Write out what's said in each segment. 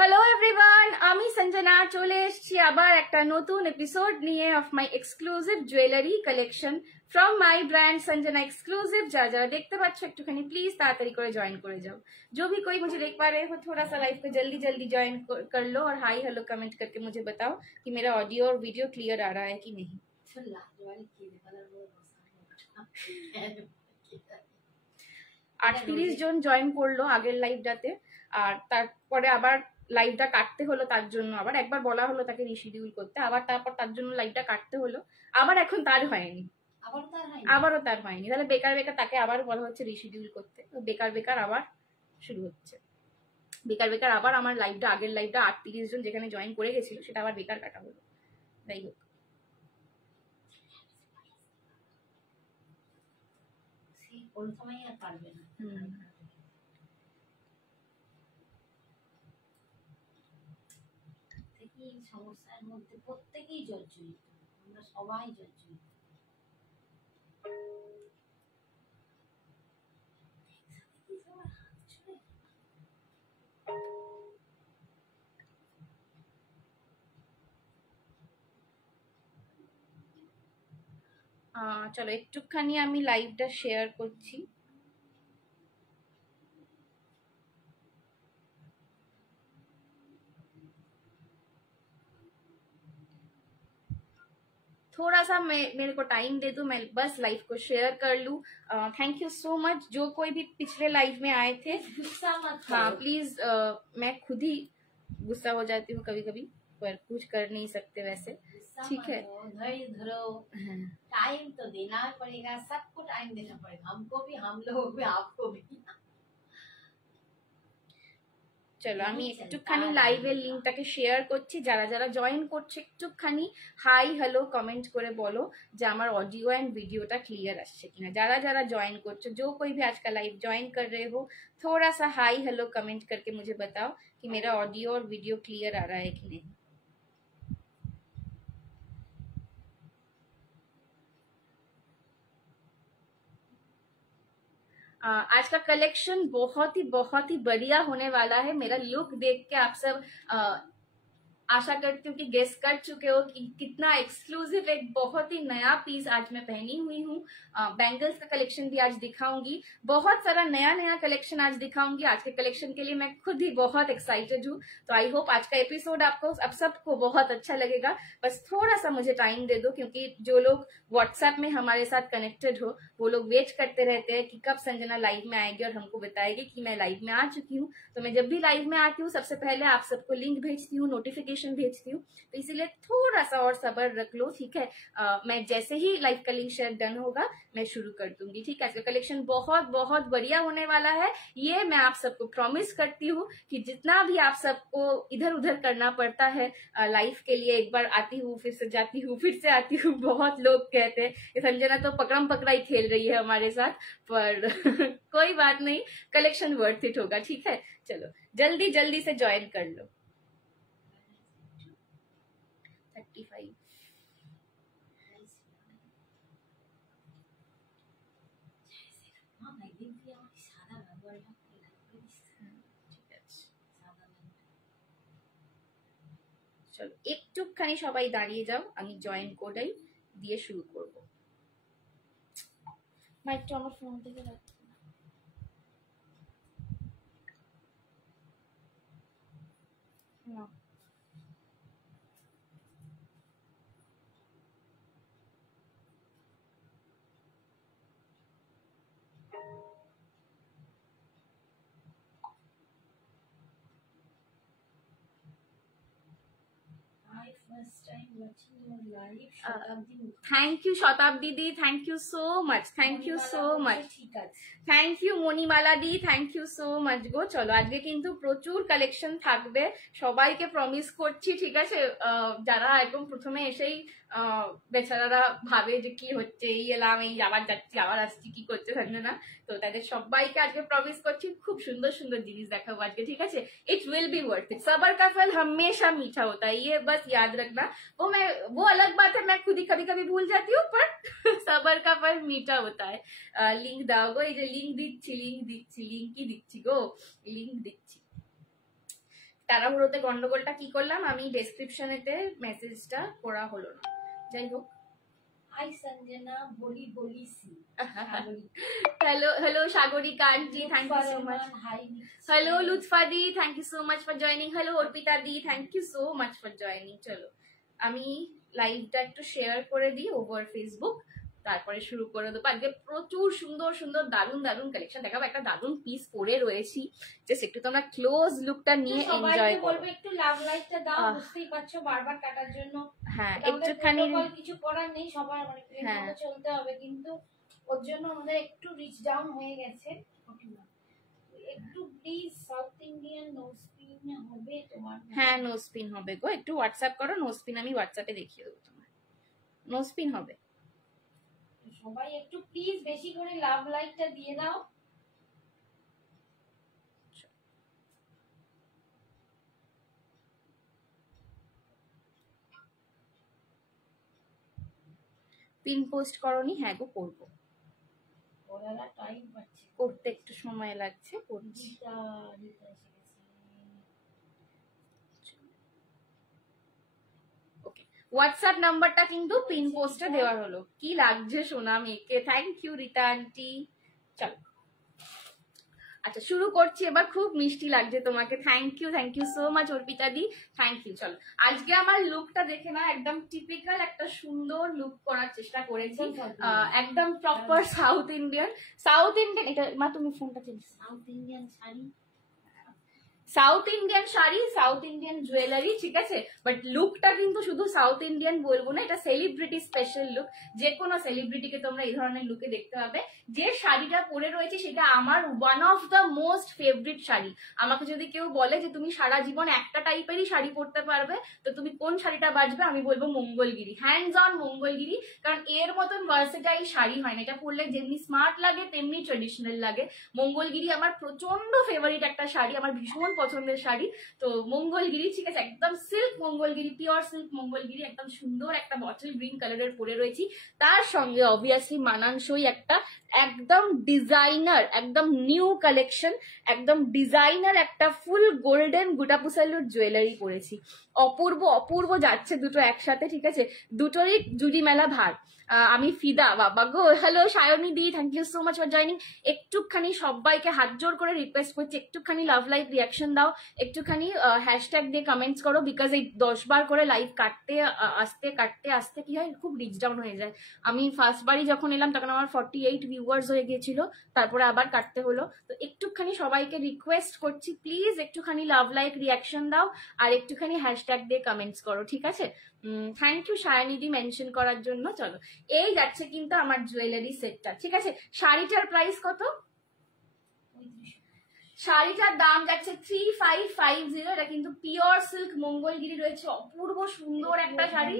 Hello everyone, আমি সঞ্জনা চলে এসেছি আবার একটা নতুন এপিসোড নিয়ে of my exclusive jewellery collection from my brand Sanjana exclusive. जा जा देखते बच्चों एकटूखानी प्लीज ताड़ाताड़ी करे ज्वाइन करे जाओ। जो भी कोई मुझे देख पा रहे हो थोड़ा सा लाइव को जल्दी जल्दी ज्वाइन कर लो और हाई हेलो कमेंट करके मुझे बताओ कि मेरा ऑडियो और वीडियो क्लियर आ रहा है कि नहीं। 38 জন জয়েন করলো আগের লাইভটাতে, আর তারপরে আবার লাইভটা কাটতে হলো, তার জন্য আবার একবার বলা হলো তাকে রিশিডিউল করতে, আবার তারপর তার জন্য লাইভটা কাটতে হলো, আবার এখন তার হয়নি, আবারও তার হয়নি। তাহলে বেকার বেকার তাকে আবার বলা হচ্ছে রিশিডিউল করতে, তো বেকার বেকার আবার শুরু হচ্ছে। বেকার বেকার আবার আমার লাইভটা, আগের লাইভটা 38 জন যেখানে জয়েন করে গেছিল সেটা আবার বেকার কাটা হলো। যাই হোক, কোন সময় আর পারবে না। এই সমস্যার মধ্যে প্রত্যেকেই জর্জরিত, আমরা সবাই জর্জরিত। চলো একটুখানি আমি লাইভটা শেয়ার করছি। थोड़ा सा मेरे को टाइम दे दो, मैं बस लाइव को शेयर कर लूं। थैंक यू सो मच जो कोई भी पिछले लाइव में आए थे। गुस्सा मत करो। हाँ प्लीज, मैं खुद ही गुस्सा हो जाती हूँ कभी कभी, पर कुछ कर नहीं सकते वैसे। ठीक है, धैर्य धरो, टाइम तो देना पड़ेगा, सबको टाइम देना पड़ेगा, हमको भी, हम लोगों को भी, आपको भी। চলো আমি একটুখানি লাইভের লিঙ্কটাকে শেয়ার করছি। যারা যারা জয়েন করছে একটুখানি হাই হ্যালো কমেंट করে বলো যে আমার ऑडियो एंड वीडियोটা क्लियर আসছে কিনা। যারা যারা জয়েন করছো, जो कोई भी आज का लाइव ज्वाइन कर रहे हो, थोड़ा सा हाई हेलो कमेंट करके मुझे बताओ कि मेरा ऑडियो और वीडियो क्लियर आ रहा है कि नहीं। आज का कलेक्शन बहुत ही बढ़िया होने वाला है। मेरा लुक देख के आप सब आशा करती हूँ कि गेस कर चुके हो कि कितना एक्सक्लूसिव एक बहुत ही नया पीस आज मैं पहनी हुई हूँ। बैंगल्स का कलेक्शन भी आज दिखाऊंगी, बहुत सारा नया नया कलेक्शन आज दिखाऊंगी। आज के कलेक्शन के लिए मैं खुद ही बहुत एक्साइटेड हूँ। तो आई होप आज का एपिसोड आपको अब सबको बहुत अच्छा लगेगा। बस थोड़ा सा मुझे टाइम दे दो, क्योंकि जो लोग व्हाट्सएप में हमारे साथ कनेक्टेड हो वो लोग वेट करते रहते हैं कि कब संजना लाइव में आएगी और हमको बताएगी कि मैं लाइव में आ चुकी हूँ। तो मैं जब भी लाइव में आती हूँ सबसे पहले आप सबको लिंक भेजती हूँ, नोटिफिकेशन भेजती हूँ, तो इसीलिए थोड़ा सा और सब्र रख लो। ठीक है, मैं जैसे ही लाइव का लिंक शेयर डन होगा मैं शुरू कर दूंगी। ठीक है, इसका कलेक्शन बहुत बढ़िया होने वाला है, ये मैं आप सबको प्रॉमिस करती हूँ कि जितना भी आप सबको इधर उधर करना पड़ता है लाइव के लिए, एक बार आती हूँ फिर से जाती हूँ फिर से आती हूँ, बहुत लोग कहते हैं संजना तो पकड़म पकड़ा ही खेल रही है हमारे साथ, पर कोई बात नहीं, कलेक्शन वर्थ इट होगा। ठीक है, चलो जल्दी जल्दी से ज्वाइन कर लो। 35 চলো একটুখানি সবাই দাঁড়িয়ে যাও, আমি জয়েন কোডাই দিয়ে শুরু করব। মাইকটা আমার ফোন থেকে রাখছি না। Thank you Shatabdi di, thank you so much, thank you so much, thank you Monimala di, thank you so much গো। চলো আজকে কিন্তু প্রচুর কালেকশন থাকবে, সবাইকে প্রমিস করছি। ঠিক আছে, যারা একদম প্রথমে এসেই বেচারারা ভাবে যে কি হচ্ছে, এই এলাম এই আবার যাচ্ছি আবার আসছি, কি করছে সঞ্জনা, তো তাদের সবাইকে আজকে প্রমিস করছি খুব সুন্দর সুন্দর জিনিস দেখাবো আজকে। ঠিক আছে, it will be worth it, सबर का फल हमेशा मीठा होता है, ये बस याद रखना। वो अलग बात है, मैं खुद ही कभी कभी भूल जाती हूँ, पर सबर का फल मीठा होता है। लिंक दाओ गो, এই যে লিংক দিচ্ছি গো, লিংক দিচ্ছি। তাড়াহুড়োতে গন্ডগোলটা কি করলাম, আমি ডেসক্রিপশনেতে মেসেজটা করা হলো না, যাই হোক। হাই সঞ্জনা, বলি বলি সি। hello Sagarika aunty, thank you so much. hello Lutfa di, thank you so much for joining. hello Arpita di, thank you so much for joining. চলো আমি লাইভটা একটু শেয়ার করে দিই ওভার ফেসবুক, তারপরে শুরু করে দেবো। আজকে প্রচুর সুন্দর সুন্দর দারুন দারুন কালেকশন দেখাবো। একটা দারুন পিস পরে রয়েছি, জাস্ট একটু তোমরা ক্লোজ লুকটা নিয়ে এনজয় করো। বলবো একটু লাভ লাইটটা দাও, বুঝতেই পারছো বারবার কাটার জন্য। হ্যাঁ একটুখানি কিছু করার নেই, সবার মানে প্লেন চলতে হবে, কিন্তু ওর জন্য আমাদের একটু রিচ ডাউন হয়ে গেছে। একটু প্লিজ সাউথ ইন্ডিয়ান নো স্পিন হবে তোমার? হ্যাঁ নো স্পিন হবে গো, একটু হোয়াটসঅ্যাপ করো নো স্পিন, আমি হোয়াটসঅ্যাপে দেখিয়ে দেবো তোমার। নো স্পিন হবে। সবাই একটু প্লিজ বেশি করে লাভ লাইকটা দিয়ে দাও। পিন পোস্ট করনি? হ্যাঁ গো করবো, ওরা টাইম পাচ্ছে, করতে একটু সময় লাগছে, করছি। ওকে হোয়াটসঅ্যাপ নাম্বারটা কিন্তু পিন পোস্টে দেওয়া হলো। কি লাগছে সোনা মেয়েকে, থ্যাংক ইউ রিতা আন্টি। চলো আচ্ছা শুরু করছি এবার। খুব মিষ্টি লাগছে তোমাকে, thank you so much Arpita di, thank you. চলো আজকে আমার লুকটা দেখে না, একদম টিপিক্যাল একটা সুন্দর লুক করার চেষ্টা করেছি, একদম প্রপার সাউথ ইন্ডিয়ান। এটা মা তুমি ফোনটা change. South Indian sari, south Indian sari, south Indian jewellery, ঠিক আছে, বাট লুকটা কিন্তু শুধু সাউথ ইন্ডিয়ান বলবো না, এটা সেলিব্রিটি স্পেশাল লুক। যে কোনো সেলিব্রিটিকে তোমরা এই ধরনের লুকে দেখতে পাবে। যে শাড়িটা পরে রয়েছে সেটা আমার one of the most favourite sari. আমাকে যদি কেউ বলে যে তুমি সারা জীবন একটা টাইপেরই শাড়ি পরতে পারবে, তো তুমি কোন শাড়িটা বাজবে, আমি বলবো মঙ্গলগিরি, হ্যান্ডস অন মঙ্গলগিরি। কারণ এর মতন ভার্সেটাইল শাড়ি হয় না, এটা পরলে যেমনি স্মার্ট লাগে তেমনি ট্রেডিশনাল লাগে। মঙ্গলগিরি আমার প্রচন্ড ফেভারিট একটা শাড়ি, আমার ভীষণ পছন্দের শাড়ি। তো মঙ্গলগিরি, ঠিক আছে, একদম silk Mangalagiri, pure silk Mangalagiri, একদম সুন্দর একটা বটল গ্রিন কালারের পরে রয়েছি। তার সঙ্গে অবভিয়াসলি মানানসই একটা একদম ডিজাইনার, একদম নিউ কালেকশন, একদম ডিজাইনার একটা ফুল গোল্ডেন গুটাপুসালুর জুয়েলারি পরেছি। অপূর্ব অপূর্ব যাচ্ছে দুটো একসাথে, ঠিক আছে, দুটোরই জুড়ি মেলা ভার। আমি ফিদা বাবা গো। Hello Sayani di, thank you so much for joining. একটুখানি সবাইকে হাত জোর করে রিকোয়েস্ট করছি, একটুখানি লাভ লাইভ রিয়াকশন দাও, একটুখানি হ্যাশট্যাগ দিয়ে কমেন্টস করো, বিকজ এই 10 বার করে লাইভ কাটতে আসতে কি হয়, খুব রিচ ডাউন হয়ে যায়। আমি ফার্স্ট বারই যখন এলাম তখন আমার 48 ভিউয়ার্স হয়ে গিয়েছিল, তারপরে আবার কাটতে হলো। তো একটুখানি সবাইকে রিকোয়েস্ট করছি, প্লিজ একটুখানি লাভ লাইক রিয়াকশন দাও আর একটুখানি হ্যাশট্যাগ দিয়ে কমেন্টস করো, ঠিক আছে। থ্যাংক ইউ সায়নিদি মেনশন করার জন্য। চলো এই যাচ্ছে কিন্তু আমার জুয়েলারি সেটটা, ঠিক আছে। শাড়িটার প্রাইস কত? শাড়িটার দাম যাচ্ছে 3550। এটা কিন্তু পিওর সিল্ক মঙ্গলগিরি রয়েছে, অপূর্ব সুন্দর একটা sari,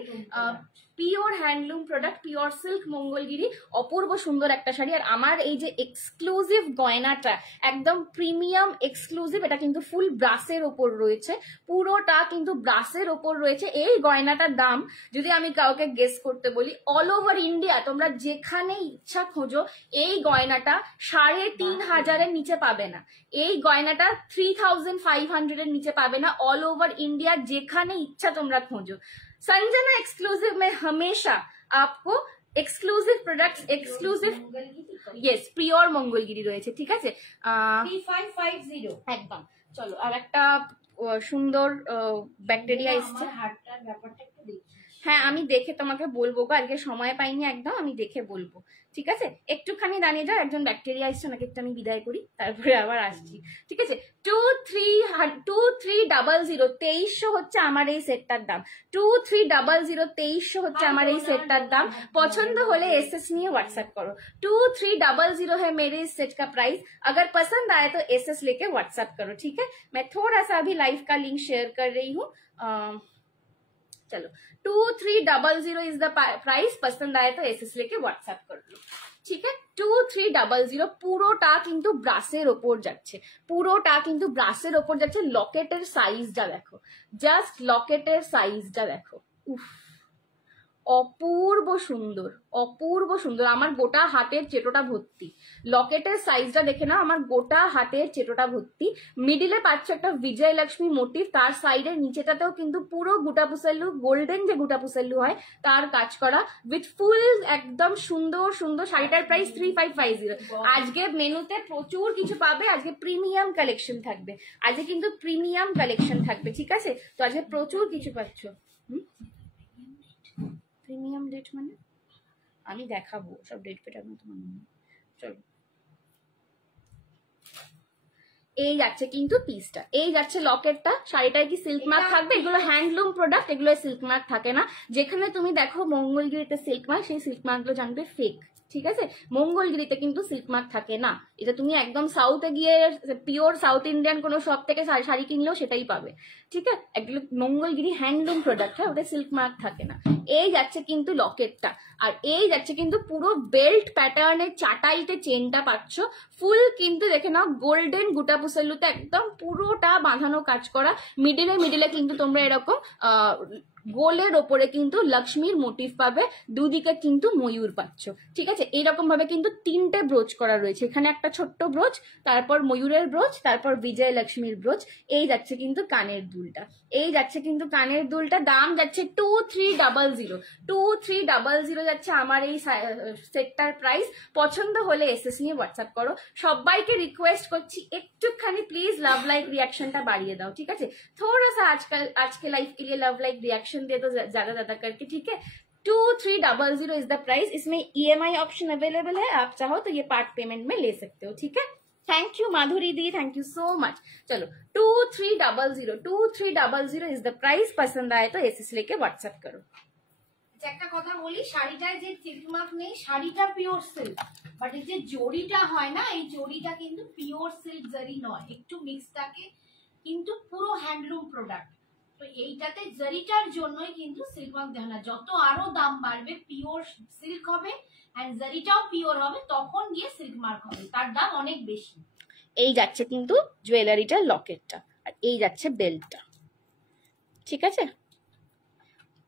pure handloom product, pure silk Mangalagiri, অপূর্ব সুন্দর একটা শাড়ি। আর আমার এই যে এক্সক্লুসিভ গয়নাটা, একদম প্রিমিয়াম এক্সক্লুসিভ, এটা কিন্তু ফুল ব্রাসের ওপর রয়েছে, পুরোটা কিন্তু ব্রাসের ওপর রয়েছে। এই গয়নাটার দাম যদি আমি কাউকে গেস করতে বলি, অল ওভার ইন্ডিয়া তোমরা যেখানে ইচ্ছা খোঁজো এই গয়নাটা 3500-এর নিচে পাবে না। এই গয়নাটা 3500 এর নিচে পাবে না, অল ওভার ইন্ডিয়া যেখানে ইচ্ছা তোমরা খোঁজো। संजना एक्सक्लूसिव में हमेशा आपको exclusive products, exclusive yes pure Mangalagiri রয়েছে, ঠিক আছে। 3550 একদম। চলো আর একটা সুন্দর ব্যাকটেরিয়া এসছে, হার্টটার ব্যাপারটা একটু দেখি। হ্যাঁ আমি দেখে তোমাকে বলবো গো, আজকে সময় পাইনি একদম, আমি দেখে বলবো, ঠিক আছে। একটুখানি দাঁড়িয়ে যাও, একজন ব্যাকটেরিয়া আসছে, নাকি একটু আমি বিদায় করি, তারপরে আবার আসছি, ঠিক আছে। 2300 2300 হচ্ছে আমার এই সেটটার দাম, 2300 2300 হচ্ছে আমার এই সেটটার দাম। পছন্দ হলে एसएस নিয়ে व्हाट्सएप करो। 2300 है मेरे इस सेट का प्राइस। अगर पसंद आए तो एसएस लेके व्हाट्सएप करो, ठीक है। मैं थोड़ा सा अभी लाइव का लिंक शेयर कर रही हूँ। चलो 2300 इज द प्राइस, पसंद आए तो एसएस लेके व्हाट्सएप कर लो, ঠিক আছে। 2300 পুরোটা কিন্তু ব্রাসের ওপর যাচ্ছে, পুরোটা কিন্তু ব্রাসের ওপর যাচ্ছে। লকেটের সাইজটা দেখো, জাস্ট লকেটের সাইজটা দেখো, উফ অপূর্ব সুন্দর, অপূর্ব সুন্দর। আমার গোটা হাতের চেটোটা ভর্তি। লকেটের সাইজটা দেখে না, আমার গোটা হাতের চেটোটা ভর্তি। মিডিলে পাচ্ছ একটা বিজয়লক্ষ্মী মোটিভ, তার সাইডের নিচেটাতেও কিন্তু পুরো গুটাপুসাল্লু, গোল্ডেন যে গুটাপুসাল্লু হয় তার কাজ করা, উইথ ফুল একদম সুন্দর সুন্দর। শাড়িটার প্রাইস 3550। আজকে মেনুতে প্রচুর কিছু পাবে, আজকে প্রিমিয়াম কালেকশন থাকবে, আজকে কিন্তু প্রিমিয়াম কালেকশন থাকবে, ঠিক আছে? তো আজকে প্রচুর কিছু পাচ্ছ। প্রিমিয়াম ডেট মানে আমি দেখাবো সব ডেট পেটার মতো মনে নেই। চলো, এই যাচ্ছে কিন্তু পিসটা, এই যাচ্ছে লকেটটা। শাড়িটায় কি সিল্ক মার্ক থাকবে? এগুলো হ্যান্ডলুম প্রোডাক্ট, এগুলো সিল্ক মার্ক থাকে না। যেখানে তুমি দেখো মঙ্গলগিরিতে সিল্ক মার্ক, সেই সিল্ক মার্কগুলো জানবে ফেক, ঠিক আছে? মঙ্গলগিরিতে কিন্তু সিল্ক মার্ক থাকে না। এটা তুমি একদম সাউথে গিয়ে পিওর সাউথ ইন্ডিয়ান কোনো শপ থেকে শাড়ি কিনলেও সেটাই পাবে, ঠিক আছে? এগুলো মঙ্গলগিরি হ্যান্ডলুম প্রোডাক্ট, হ্যাঁ, ওটা সিল্ক মার্ক থাকে না। এই যাচ্ছে কিন্তু লকেটটা, আর এই যাচ্ছে কিন্তু পুরো বেল্ট প্যাটার্নের চাটাইতে চেনটা পাচ্ছ। ফুল কিন্তু দেখে নাও গোল্ডেন গুটাপুসাল্লুতে একদম পুরোটা বাঁধানো কাজ করা। মিডিলে মিডিলে কিন্তু তোমরা এরকম গোলের ওপরে কিন্তু লক্ষ্মীর মোটিভ পাবে, দুদিকে কিন্তু ময়ূর পাচ্ছ, ঠিক আছে? এইরকম ভাবে কিন্তু 3টে ব্রোচ করা রয়েছে। এখানে একটা ছোট্ট ব্রোচ, তারপর ময়ূরের ব্রোচ, তারপর বিজয় লক্ষ্মীর ব্রোচ। এই যাচ্ছে কিন্তু কানের দুলটা, এই যাচ্ছে কিন্তু কানের দুলটা। দাম যাচ্ছে 2300, 2300 যাচ্ছে আমার এই সেটটার প্রাইস। পছন্দ হলে এসএস নিয়ে হোয়াটসঅ্যাপ করো। সবাইকে রিকোয়েস্ট করছি একটুখানি প্লিজ লাভ লাইক रिएक्शनটা বাড়িয়ে দাও, ঠিক আছে? थोड़ा सा आज के लाइफ के लिए लव लाइक रिएक्शन दे दो ज्यादा करके, ठीक है? 2300 इज द प्राइस। इसमें EMI ऑप्शन अवेलेबल है, आप चाहो तो ये पार्ट पेमेंट में ले सकते हो, ठीक है? Thank you Madhuri the, thank you so much. चलो 2300 इज द प्राइस। पसंद आए तो एसएस लेके व्हाट्सएप करो। একটা কথা বলি, শাড়িটায় যে সিল্ক মার্ক নেই, শাড়িটা পিওর সিল্ক, বাট এই যে জড়িটা হয় না, এই জড়িটা কিন্তু পিওর সিল্ক জারি নয়, একটু মিক্স থাকে, কিন্তু পুরো হ্যান্ডলুম প্রোডাক্ট। তো এইটাতে জারিটার জন্যই কিন্তু সিল্ক মার্ক দেয় না। যত আরো দাম বাড়বে পিওর সিল্ক হবে এন্ড জারিটাও পিওর হবে, তখন গিয়ে সিল্ক মার্ক হবে, তার দাম অনেক বেশি। এই যাচ্ছে কিন্তু জুয়েলারিটা, লকেটটা, আর এই যাচ্ছে বেল্টটা, ঠিক আছে?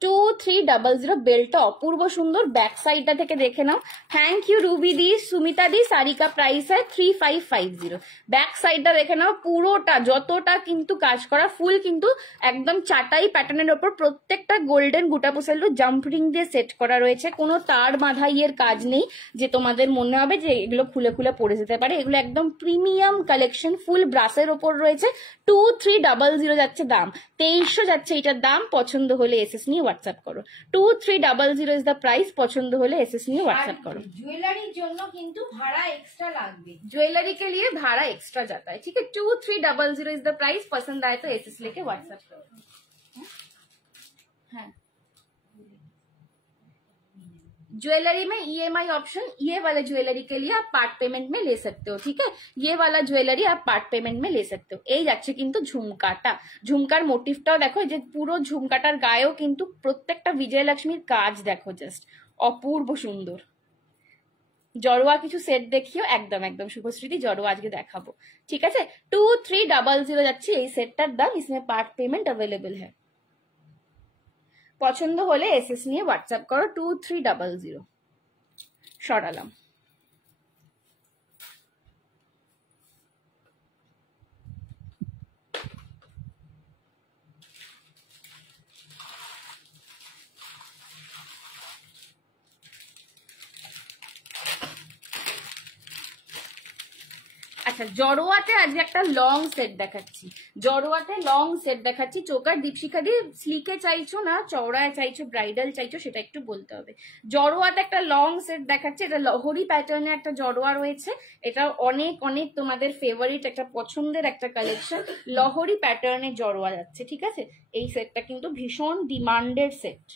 2300 বেল্টটা অপূর্ব সুন্দর। ব্যাক সাইডটা থেকে দেখে নাও। থ্যাংক ইউ রুবি দি, সুমিতা দি। শাড়ি কা প্রাইস है 3550। ব্যাক সাইডটা দেখে নাও, পুরোটা যতটা কিন্তু কাজ করা, ফুল কিন্তু একদম চাটাই প্যাটার্নের ওপর প্রত্যেকটা গোল্ডেন গুটাপুসাল্লু জাম্পরিং দিয়ে সেট করা রয়েছে। কোনো তার বাঁধাইয়ের কাজ নেই যে তোমাদের মনে হবে যে এগুলো খুলে খুলে পড়ে যেতে পারে। এগুলো একদম প্রিমিয়াম কালেকশন, ফুল ব্রাসের ওপর রয়েছে। 2300 যাচ্ছে দাম, 2300 যাচ্ছে এটার দাম। পছন্দ হলে এসএস নিয়ে হোয়াটসঅ্যাপ করো। 2300 ইজ দ্য প্রাইস। পছন্দ হলে এসএস নিয়ে হোয়াটসঅ্যাপ করো। জুয়েলারির জন্য কিন্তু ভাড়া এক্সট্রা লাগবে, ज्वेलरी के लिए भाड़ा एक्स्ट्रा जाता है, ठीक है? 2300 इज द प्राइस। पसंद आए तो एसएस लेके व्हाट्सएप करो। हाँ, ज्वेलरी में EMI ऑप्शन, ये वाले ज्वेलरी के लिए आप पार्ट पेमेंट में ले सकते हो, ठीक है? ये वाला ज्वेलरी आप पार्ट पेमेंट में ले सकते हो। এই যাচ্ছে কিন্তু ঝুমকাটা, ঝুমকার মোটিভটাও দেখো, যে পুরো ঝুমকাটার গায়েও কিন্তু প্রত্যেকটা বিজয়লক্ষ্মীর কাজ দেখো, জাস্ট অপূর্ব সুন্দর। জড়োয়া কিছু সেট দেখিও, একদম একদম শুভশ্রীতি জড়োয়া আজকে দেখাবো, ঠিক আছে? 2300 যাচ্ছে এই সেটটার দাম। इसमें पार्ट पेमेंट अवेलेबल है। পছন্দ হলে এসএস নিয়ে হোয়াটসঅ্যাপ করো। 2300 সরালাম। আচ্ছা, জড়োয়াতে আজকে একটা লং সেট দেখাচ্ছি। জড়োয়াতে লং সেট দেখাচ্ছি। চোকার দীপশিখা দি, স্লিকে চাইছো না চওড়ায় চাইছো, ব্রাইডাল চাইছো, সেটা একটু বলতে হবে। জড়োয়াতে একটা লং সেট দেখাচ্ছি। এটা লহরি প্যাটার্নে একটা জড়োয়া রয়েছে। এটা অনেক অনেক তোমাদের ফেভারিট, একটা পছন্দের একটা কালেকশন। লহরি প্যাটার্নে জড়োয়া যাচ্ছে, ঠিক আছে? এই সেটটা কিন্তু ভীষণ ডিমান্ডেড সেট।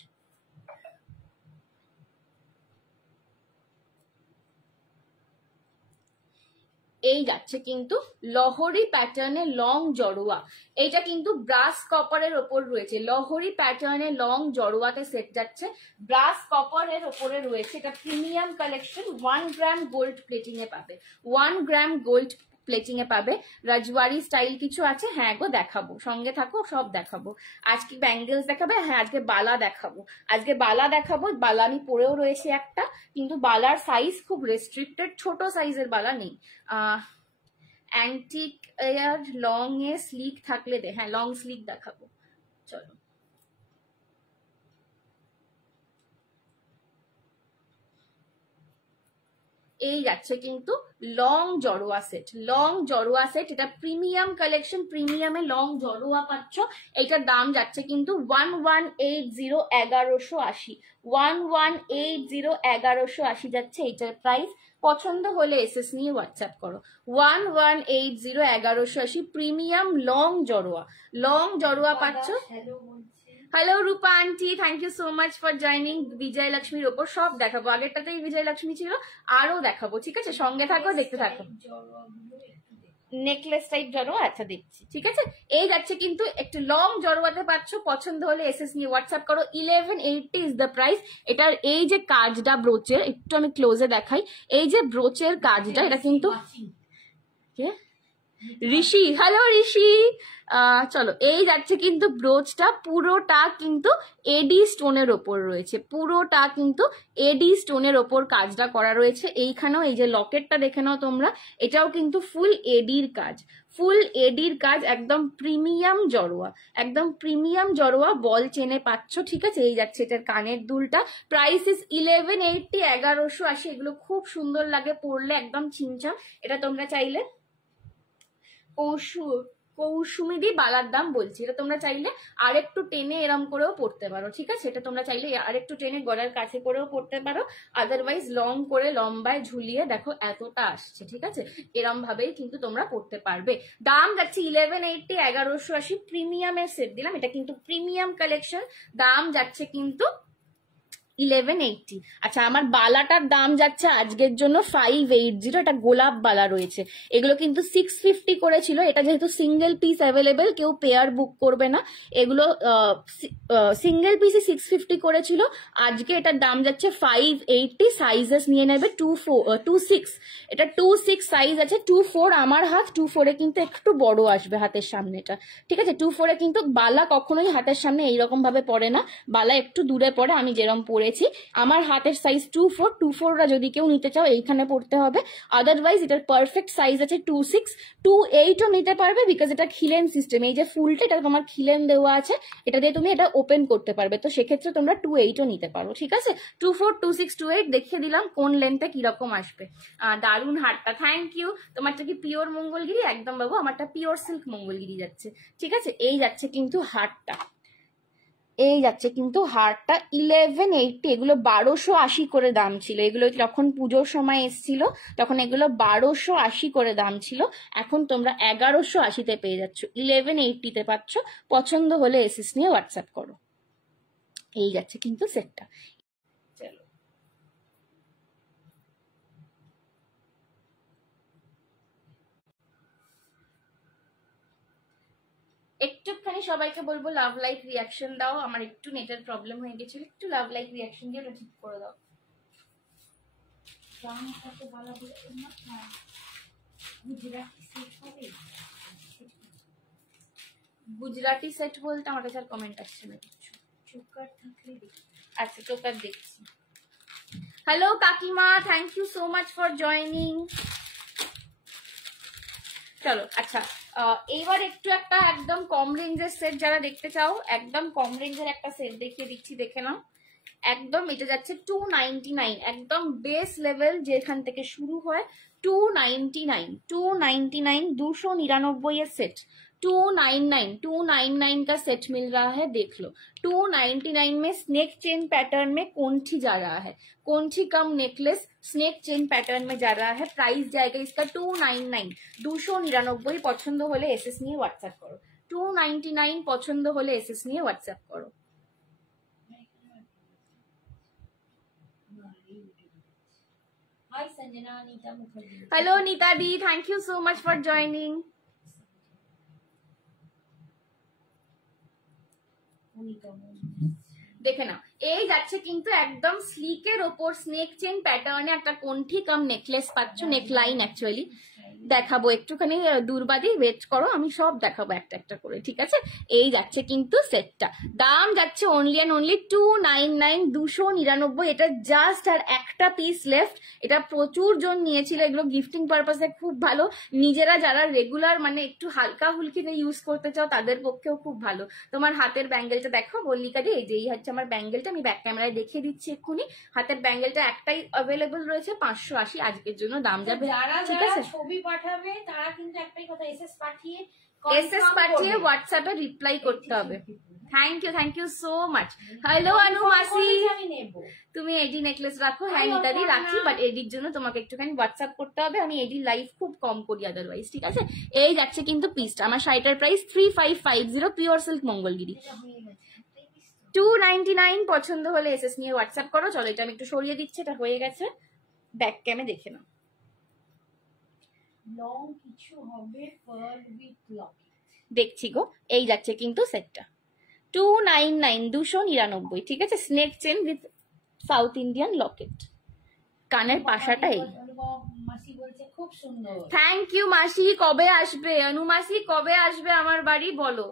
এই যাচ্ছে কিন্তু লহরি প্যাটার্নে লং জড়োয়া। এইটা কিন্তু ব্রাস কপারের ওপর রয়েছে। লহরি প্যাটার্নে লং জড়োয়াতে সেট যাচ্ছে, ব্রাস কপারের ওপরে রয়েছে। এটা premium collection. 1 gram gold plating এ পাবে, 1 গ্রাম গোল্ড প্লেটিং এ পাবে। রাজওয়ারি স্টাইল কিছু আছে, হ্যাঁ গো দেখাবো, সঙ্গে থাকো, সব দেখাবো। আজকে ব্যাঙ্গেলস দেখাবে, হ্যাঁ আজকে বালা দেখাবো, আজকে বালা দেখাবো। বালা আমি পরেও রয়েছে একটা, কিন্তু বালার সাইজ খুব রেস্ট্রিক্টেড, ছোট সাইজের বালা নেই। অ্যান্টিক এয়ার লং এ স্লিক থাকলে দে, হ্যাঁ লং স্লিক দেখাবো, চলো। এই যাচ্ছে কিন্তু লং জড়োয়া সেট, লং জড়োয়া সেট, এটা প্রিমিয়াম কালেকশন, প্রিমিয়ামে লং জড়োয়া পাচ্ছ। এটার দাম যাচ্ছে কিন্তু 1180, 1180, 1180, 1180 যাচ্ছে এইটার প্রাইস। পছন্দ হলে এসএস নিয়ে হোয়াটসঅ্যাপ করো। 1180, 1180 প্রিমিয়াম লং জড়োয়া, লং জড়োয়া পাচ্ছ। Hello Rupa aunty, thank you so much for joining. বিজয় লক্ষ্মীর ওপর সব দেখাবো, আগেরটাতেই বিজয় লক্ষ্মী ছিল, আরো দেখাবো, ঠিক আছে? সঙ্গে থাকো, দেখতে থাকো। নেকলেস টাইপ জড়োয়া, আচ্ছা দেখছি, ঠিক আছে। এই যাচ্ছে কিন্তু একটু লং জড়োয়াতে পাচ্ছ, পছন্দ হলে এসএস নিয়ে হোয়াটসঅ্যাপ করো। 1180 ইজ দ্য প্রাইস। এটার এই যে কাজটা ব্রোচের, একটু আমি ক্লোজে দেখাই, এই যে ব্রোচের কাজটা, এটা কিন্তু ঋষি, হ্যালো ঋষি। চলো, এই যাচ্ছে কিন্তু ব্রোচটা পুরোটা কিন্তু এডি স্টোনের ওপর রয়েছে, পুরোটা কিন্তু এডি স্টোনের ওপর কাজটা করা রয়েছে। এইখানেও এই যে লকেটটা দেখে নাও তোমরা, এটাও কিন্তু ফুল এডির কাজ, ফুল এডির কাজ, একদম প্রিমিয়াম জড়োয়া, একদম প্রিমিয়াম জড়োয়া বল চেনে পাচ্ছ, ঠিক আছে। এই যাচ্ছে এটার কানের দুলটা, প্রাইস ইস 1180, 1180। এগুলো খুব সুন্দর লাগে পরলে, একদম ছিমছাম। এটা তোমরা চাইলে কৌসুমিদি বালার দাম বলছি, এটা তোমরা চাইলে আরেকটু টেনে এরম করেও পড়তে পারো, ঠিক আছে। এটা তোমরা চাইলে আরেকটু টেনে গলার কাছে করেও পড়তে পারো, আদারওয়াইজ লং করে লম্বায় ঝুলিয়ে দেখো এতটা আসছে, ঠিক আছে। এরম ভাবেই কিন্তু তোমরা পড়তে পারবে। দাম যাচ্ছে 1180, 1180 প্রিমিয়ামের সেট দিলাম, এটা কিন্তু প্রিমিয়াম কালেকশন। দাম যাচ্ছে কিন্তু 1180। আচ্ছা, আমার বালাটার দাম যাচ্ছে আজকের জন্য 580। এটা গোলাপ বালা রয়েছে, এগুলো কিন্তু 650 করেছিল। এটা যেহেতু সিঙ্গেল পিস অ্যাভেলেবেল, কেউ পেয়ার বুক করবে না, এগুলো সিঙ্গেল পিসে 650 করেছিল। আজকে এটার দাম যাচ্ছে 580। সাইজেস নিয়ে নেবে 26, এটা 26 সাইজ আছে। 24 আমার হাত, 24 কিন্তু একটু বড় আসবে হাতের সামনেটা, ঠিক আছে। 24 কিন্তু বালা কখনোই হাতের সামনে এইরকম ভাবে পড়ে না, বালা একটু দূরে পড়ে। আমি যেরকম পরেছি, আমার হাতের সাইজ 24, 24রা যদি কেউ নিতে চাও এইখানে পড়তে হবে। আদারওয়াইজ এটার পারফেক্ট সাইজ আছে 26, 28ও নিতে পারবে, বিকজ এটা খিলেন সিস্টেম। এই যে ফুলটা, এটা তোমার খিলেন দেওয়া আছে, এটা দিয়ে তুমি এটা ওপেন করতে পারবে, তো সেক্ষেত্রে তোমরা 28ও নিতে পারো, ঠিক আছে। 24, 26, 28 দেখিয়ে দিলাম কোন লেন্থে কিরকম আসবে। দারুন হারটা, থ্যাংক ইউ। তোমারটা কি পিওর মঙ্গলগিরি? একদম বাবু, আমারটা পিওর সিল্ক মঙ্গলগিরি যাচ্ছে, ঠিক আছে। এই যাচ্ছে কিন্তু হারটা, এই যাচ্ছে কিন্তু হারটা 1180। এগুলো 1280 করে দাম ছিল, এগুলো যখন পুজোর সময় এসছিল তখন এগুলো 1280 করে দাম ছিল। এখন তোমরা 1180-তে পেয়ে যাচ্ছ, 1180-তে পাচ্ছ। পছন্দ হলে এসএস নিয়ে হোয়াটসঅ্যাপ করো। এই যাচ্ছে কিন্তু সেটটা। চলো, একটুখানি সবাইকে বলবো লাভ লাইক রিয়াকশন দাও। আমার একটু নেটের প্রবলেম হয়ে গেছিল, একটু লাভ লাইক রিয়াকশন দিয়ে ওটা ঠিক করে দাও। গুজরাটি সেট বলতে আমার কাছে আর কমেন্ট আসছে না কিছু। আচ্ছা, চোকার দেখছি। হ্যালো কাকিমা, thank you so much for joining. চলো, আচ্ছা এইবার একটু একটা একদম কম রেঞ্জের সেট যারা দেখতে চাও, একদম কম রেঞ্জের একটা সেট দেখিয়ে দিচ্ছি, দেখে নাও। একদম এটা যাচ্ছে 299, একদম বেস লেভেল যেখান থেকে শুরু হয় 299, 299 এর सेट 299 का सेट मिल रहा है, देख लो। 299 में स्नेक चेन पैटर्न में कोंठी जा रहा है, कोंठी कम नेकलेस स्नेक चेन पैटर्न में जा रहा है। प्राइस जाएगा इसका 299, 299। পছন্দ হলে এসএস নিয়ে হোয়াটসঅ্যাপ করো। 299 পছন্দ হলে এসএস নিয়ে হোয়াটসঅ্যাপ করো। Hello Neeta di, thank you so much for joining. দেখে নাও, এই যাচ্ছে কিন্তু একদম স্লিকের ওপর স্নেক চেন প্যাটার্নে একটা কোন্ঠি কাম নেকলেস পাচ্ছ, নেকলাইন অ্যাকচুয়ালি দেখাবো, একটুখানি দূরবাদি ওয়েট করো, আমি সব দেখাবো একটা একটা করে, ঠিক আছে? এই যাচ্ছে কিন্তু সেটটা, দাম যাচ্ছে অনলি অ্যান্ড অনলি 299, 299। এটা জাস্ট আর একটা পিস লেফট। এটা প্রচুর জন নিয়েছিল, এগুলো গিফটিং পারপাসে খুব ভালো। নিজেরা যারা রেগুলার মানে একটু হালকা হুলকিতে ইউজ করতে চাও তাদের পক্ষেও খুব ভালো। তোমার হাতের ব্যাঙ্গেলটা দেখো মল্লিকাদি, এই যে এই হচ্ছে আমার ব্যাঙ্গেলটা, আমি ব্যাক ক্যামেরায় দেখিয়ে দিচ্ছি এক্ষুনি। হাতের ব্যাঙ্গেলটা একটাই অ্যাভেলেবল রয়েছে 580 আজকের জন্য, দাম যাবে, ঠিক আছে? ছবি পাঠাবে তারা কিন্তু একটাই কথা, এসএস পাঠিয়ে হোয়াটসঅ্যাপে রিপ্লাই করতে হবে। Thank you so much. Hello Anu মাসি, তুমি এডি নেকলেস রাখো? হ্যাঁ নিতাদি রাখি, বাট এডির জন্য তোমাকে একটুখানি হোয়াটসঅ্যাপ করতে হবে, আমি এডি লাইভ খুব কম করি আদারওয়াইজ, ঠিক আছে? এই যাচ্ছে কিন্তু পিসটা, আমার শাড়িটার প্রাইস 3550, পিওর সিল্ক মঙ্গলগিরি, 299। পছন্দ হলে এসএস নিয়ে হোয়াটসঅ্যাপ করো। চলো এটা আমি একটু সরিয়ে দিচ্ছি, এটা হয়ে গেছে, ব্যাক ক্যামে দেখে নাও। লং কিছু হবে পার্ল উইথ লকেট, দেখছি গো, এই যাচ্ছে কিন্তু সেটটা 299, 299, ঠিক আছে? Snake chain with south Indian Locket, কানের পাশাটা এই। মাসি বলছে খুব সুন্দর। থ্যাংক ইউ মাসি। কবে আসবে অনু মাসি, কবে আসবে আমার বাড়ি বলো?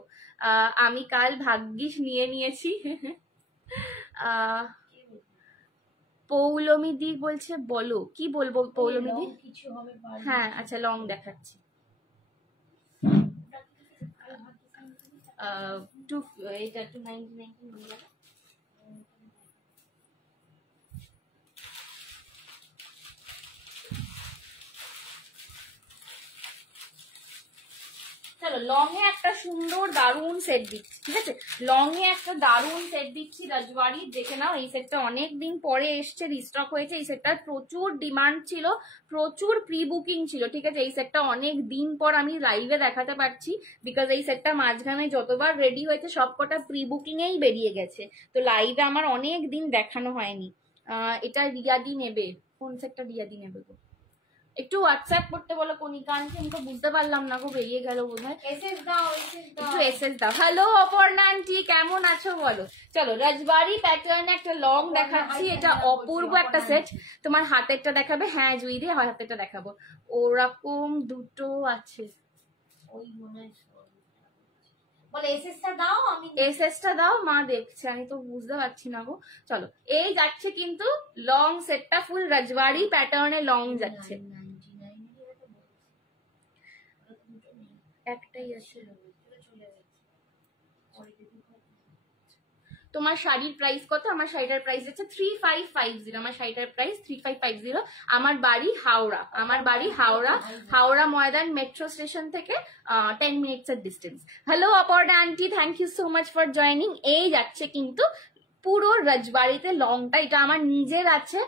আমি কাল ভাগ্যিস নিয়ে নিয়েছি। পৌলমী দি বলছে বলো, কি বলবো পৌলমী দি? হ্যাঁ আচ্ছা লং দেখাচ্ছি, এটা 299। চলো লং এ একটা সুন্দর দারুন সেট দিচ্ছি, ঠিক আছে? লং এ একটা দারুন সেট দিচ্ছি রাজবাড়ি, দেখে নাও। এই সেটটা অনেক দিন পরে এসছে, রিস্টক হয়েছে। এই সেটটার প্রচুর ডিমান্ড ছিল, প্রচুর প্রি বুকিং ছিল, ঠিক আছে? এই সেটটা অনেক দিন পর আমি লাইভে দেখাতে পারছি, বিকজ এই সেটটা মাঝখানে যতবার রেডি হয়েছে সবকটা প্রি বুকিং এই বেরিয়ে গেছে, তো লাইভে আমার অনেক দিন দেখানো হয়নি। এটা রিয়াদি নেবে, কোন সেটটা রিয়াদি নেবে গো? একটু হোয়াটসঅ্যাপ করতে বলো কনিকা আন্টি, আমি তো বুঝতে পারলাম না গো, বেরিয়ে গেল বোধহয়। একটু এসএস দাও। হ্যালো অপর্ণা আন্টি, কেমন আছো বলো? চলো রাজবাড়ি প্যাটার্নে একটা লং দেখাচ্ছি, এটা অপূর্ব একটা সেট। তোমার হাতেরটা দেখাবে? হ্যাঁ জুই দিয়ে হাতেরটা দেখাবো, ওরকম দুটো আছে। ওই মনে বলে এসএসটা দাও, আমি এসএসটা দাও, মা দেখছে, আমি তো বুঝতে পারছি না গো। চলো এই যাচ্ছে কিন্তু লং সেটটা, ফুল রাজবাড়ি প্যাটার্নে লং যাচ্ছে, একটাই আছে। তোমার শাড়ির প্রাইস কত? আমার শাড়িটার প্রাইস আছে 3550, আমার শাড়িটার প্রাইস 3550। আমার বাড়ি হাওড়া, আমার বাড়ি হাওড়া ময়দান মেট্রো স্টেশন থেকে 10 মিনিটসের distance. Hello Aparna aunty, thank you so much for joining. এই যাচ্ছে কিন্তু পুরো রাজবাড়িতে লংটা, এটা আমার নিজের আছে।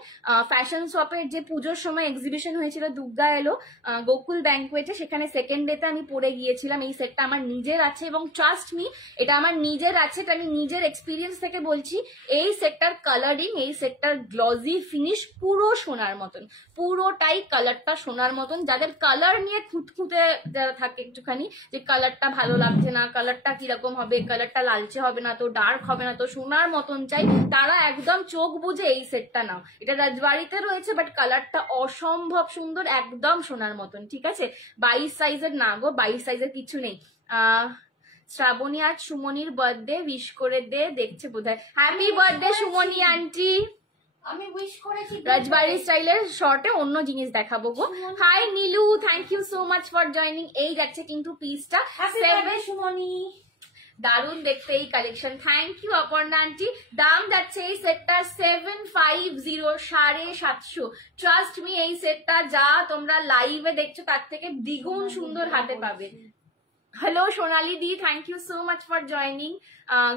ফ্যাশন শপের যে পুজোর সময় এক্সিবিশন হয়েছিল, দুর্গা এলো গোকুল ব্যাংকুয়েটে, সেখানে সেকেন্ড ডেতে আমি পরে গিয়েছিলাম। এই সেটটা আমার নিজের আছে এবং ট্রাস্ট মি এটা আমার নিজের আছে, এটা আমি নিজের এক্সপিরিয়েন্স থেকে বলছি। এই সেটটার কালারিং, এই সেটটার গ্লজি ফিনিশ পুরো সোনার মতন, পুরোটাই কালারটা সোনার মতন। যাদের কালার নিয়ে খুঁতখুঁতে যারা থাকে একটুখানি, যে কালারটা ভালো লাগছে না, কালারটা কিরকম হবে, কালারটা লালচে হবে না তো, ডার্ক হবে না তো, সোনার মতন চাই, তারা একদম চোখ বুঝে এই সেটটা নাও। এটা রাজবাড়িতে রয়েছে, বাট কালারটা অসম্ভব সুন্দর, একদম সোনার মতন, ঠিক আছে? 22 সাইজের না গো, 22 সাইজের কিছু নেই। শ্রাবণী আজ সুমনির বার্থডে, উইশ করে দে, দেখছে বোধহয়। হ্যাপি বার্থডে সুমনি আন্টি, আমি উইশ করেছি। রাজবাড়ি স্টাইলের শর্টে অন্য জিনিস দেখাবো গো। Hi Nilu, thank you so much for joining. এই যাচ্ছে কিন্তু পিসটা 7 সুমনি, দারুন দেখতে এই collection. Thank you Aparna aunty. দাম যাচ্ছে এই সেটটা 750, 750। ট্রাস্ট মি, এই সেটটা যা তোমরা লাইভে দেখছো তার থেকে দ্বিগুণ সুন্দর হাতে পাবে। Hello Sonali di, thank you so much for joining.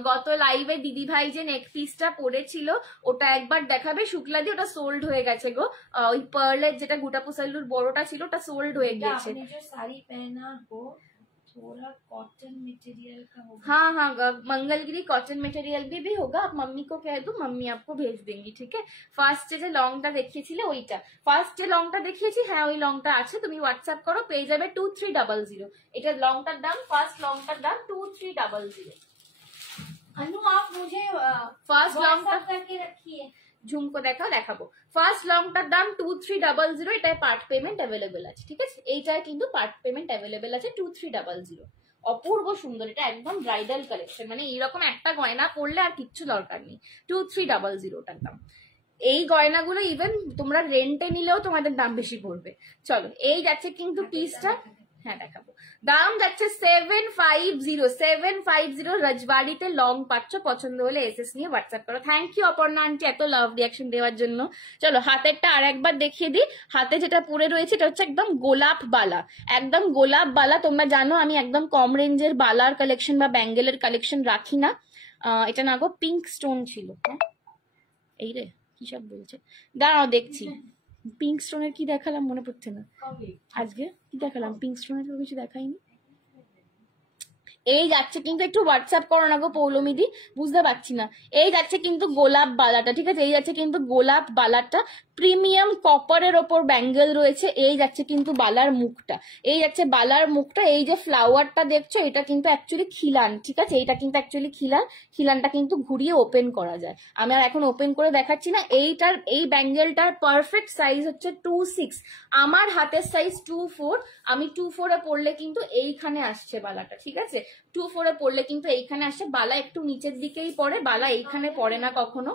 গত লাইভে দিদি ভাই যে নেক পিসটা পরেছিল ওটা একবার দেখাবে শুক্লা দি, ওটা সোল্ড হয়ে গেছে গো। ওই পার্লের যেটা গোটা পুসাল্লুর বড়টা ছিল ওটা সোল্ড হয়ে গিয়েছে। শাড়ি পহনা হো थोड़ा कॉटन मटेरियल का होगा। हाँ मंगलगिरी कॉटन मटेरियल भी होगा। आप मम्मी को कह दो, मम्मी आपको भेज देंगी, ठीक है? ফার্স্টে যে লংটা দেখিয়েছিলে ওইটা, ফার্স্টে লংটা দেখিয়েছি, হ্যাঁ ওই লংটা আছে, তুমি হোয়াটসঅ্যাপ করো, পেয়ে যাবে 2300। এটা লংটার দাম, ফার্স্ট লংটার দাম 2300। अनु आप मुझे ফার্স্ট লংটা करके रखिए। ঝুমকো দেখাবো। ফার্স্ট লংটার দাম 2300, এটাই পার্ট পেমেন্ট অ্যাভেলেবেল আছে, ঠিক আছে? এইটায় কিন্তু পার্ট পেমেন্ট অ্যাভেলেবেল আছে 2300। অপূর্ব সুন্দর, এটা একদম ব্রাইডাল কালেকশন, মানে এইরকম একটা গয়না পরলে আর কিচ্ছু দরকার নেই। 2300টার দাম। এই গয়নাগুলো ইভেন তোমরা রেন্টে নিলেও তোমাদের দাম বেশি পড়বে। চলো, এই যাচ্ছে কিন্তু পিসটা, হ্যাঁ দেখাবো। দাম যাচ্ছে 750 রাজবাড়িতে লং পাচ্ছ, পছন্দ হলে এসএস নিয়ে হোয়াটসঅ্যাপ করো। থ্যাংক ইউ অপর্ণা আন্টি এত লাভ রিয়াকশন দেওয়ার জন্য। চলো হাতেরটা আর একবার দেখিয়ে দিই। হাতে যেটা পরে রয়েছে এটা হচ্ছে একদম গোলাপ বালা, একদম গোলাপ বালা। তোমরা জানো আমি একদম কম রেঞ্জের বালার কালেকশন বা ব্যাঙ্গেলের কালেকশন রাখি না। এটা না গো পিঙ্ক স্টোন ছিল, হ্যাঁ এই রে কি সব বলছে, দাঁড়াও দেখছি। পিঙ্ক স্টোনের কি দেখালাম মনে পড়ছে না, আজকে কি দেখালাম? পিঙ্ক স্টোনের তো কিছু দেখাইনি। এই যাচ্ছে কিন্তু, একটু হোয়াটসঅ্যাপ করো না গো পৌলমিদি, বুঝতে পারছি না। এই যাচ্ছে কিন্তু গোলাপ বালাটা, ঠিক আছে? এই যাচ্ছে কিন্তু গোলাপ বালাটা, প্রিমিয়াম কপারের ওপর ব্যাঙ্গেল রয়েছে। এই যাচ্ছে কিন্তু বালার মুখটা, এই যাচ্ছে বালার মুখটা। এই যে ফ্লাওয়ারটা দেখছো এটা কিন্তু অ্যাকচুয়ালি খিলান, ঠিক আছে? এটা কিন্তু অ্যাকচুয়ালি খিলানটা কিন্তু ঘুরিয়ে ওপেন করা যায়। আমি আর এখন ওপেন করে দেখাচ্ছি না। এই ব্যাঙ্গেলটার পারফেক্ট সাইজ হচ্ছে 26, আমার হাতের সাইজ 24। আমি 24-এ পড়লে কিন্তু এইখানে আসছে বালাটা, ঠিক আছে? 24-এ পড়লে কিন্তু এইখানে আসে। বালা একটু নিচের দিকেই পড়ে, বালা এইখানে পড়ে না কখনো।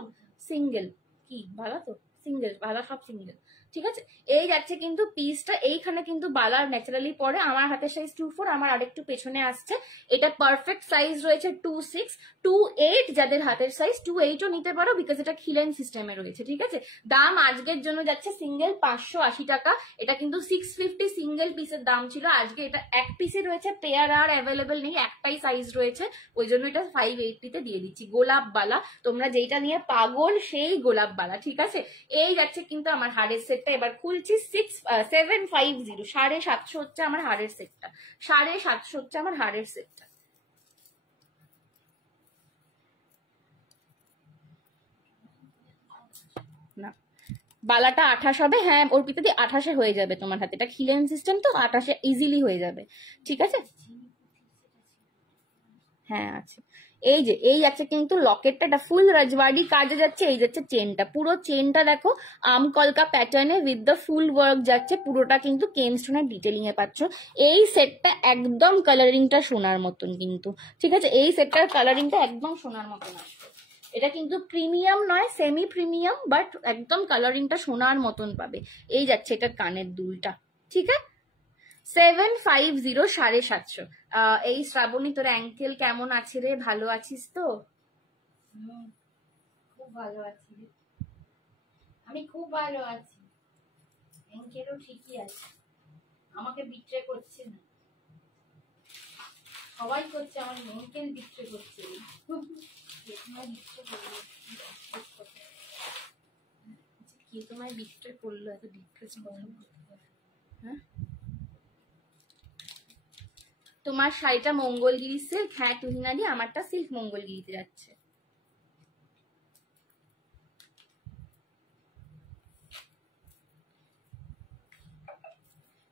সিঙ্গেল কি বালা, তো সিঙ্গেল বালা, সব সিঙ্গেল, ঠিক আছে? এই যাচ্ছে কিন্তু পিসটা, এইখানে কিন্তু বালার ন্যাচারালি পড়ে। আমার হাতের সাইজ 24, আমার আরেকটু পেছনে আসছে। এটা পারফেক্ট সাইজ রয়েছে 26, 28 যাদের হাতের সাইজ 28ও নিতে পারো, বিকজ এটা খিলেন সিস্টেমে রয়েছে, ঠিক আছে? দাম আজকের জন্য যাচ্ছে সিঙ্গেল 580 টাকা। এটা কিন্তু 650 সিঙ্গেল পিসের দাম ছিল, আজকে এটা এক পিসে রয়েছে, পেয়ার আর অ্যাভেলেবেল নেই, একটাই সাইজ রয়েছে, ওই জন্য এটা 580-তে দিয়ে দিচ্ছি। গোলাপ বালা, তোমরা যেটা নিয়ে পাগল সেই গোলাপ বালা, ঠিক আছে? এই যাচ্ছে কিন্তু আমার হাড়ের সেটটা, এবার খুলছি। 750, 750 হচ্ছে আমার হাড়ের সেটটা, 750 হচ্ছে আমার হাড়ের সেটটা। না বালাটা 28 হবে, হ্যাঁ ওর পিছনে 28-এ হয়ে যাবে তোমার হাতে, এটা খিলেন সিস্টেম তো 28-এ ইজিলি হয়ে যাবে, ঠিক আছে? হ্যাঁ আছে। এই যে এই যাচ্ছে কিন্তু লকেটটা, এটা ফুল রাজবাড়ি কাজে যাচ্ছে। এই যাচ্ছে চেনটা, পুরো চেনটা দেখো আমকলকা প্যাটার্নে উইথ দ্য ফুল ওয়ার্ক যাচ্ছে, পুরোটা কিন্তু কেন স্টোনের ডিটেলিং এ পাচ্ছ। এই সেটটা একদম কালারিংটা সোনার মতন কিন্তু, ঠিক আছে? এই সেটটার কালারিংটা একদম সোনার মতন আসবে। এটা কিন্তু প্রিমিয়াম নয়, সেমি প্রিমিয়াম, বাট একদম কালারিংটা সোনার মতন পাবে। এই যাচ্ছে এটার কানের দুলটা, ঠিক আছে? 750, 750। এই শ্রাবণী তোর অ্যাঙ্কেল কেমন আছে রে, ভালো আছিস তো? খুব ভালো আছি, আমি খুব ভালো আছি। অ্যাঙ্কেলও ঠিকই আছে, আমাকে বিট্রে করছে না, সবাই করছে, আমার অ্যাঙ্কেল বিট্রে করছে। কি তোমায় বিট্রে করলো, এত ডিপ্রেস হ্যাঁ? তোমার শাড়িটা মঙ্গলগিরি সিল্ক, হ্যাঁ তুহিনাদি আমারটা সিল্ক মঙ্গলগিরিতে যাচ্ছে।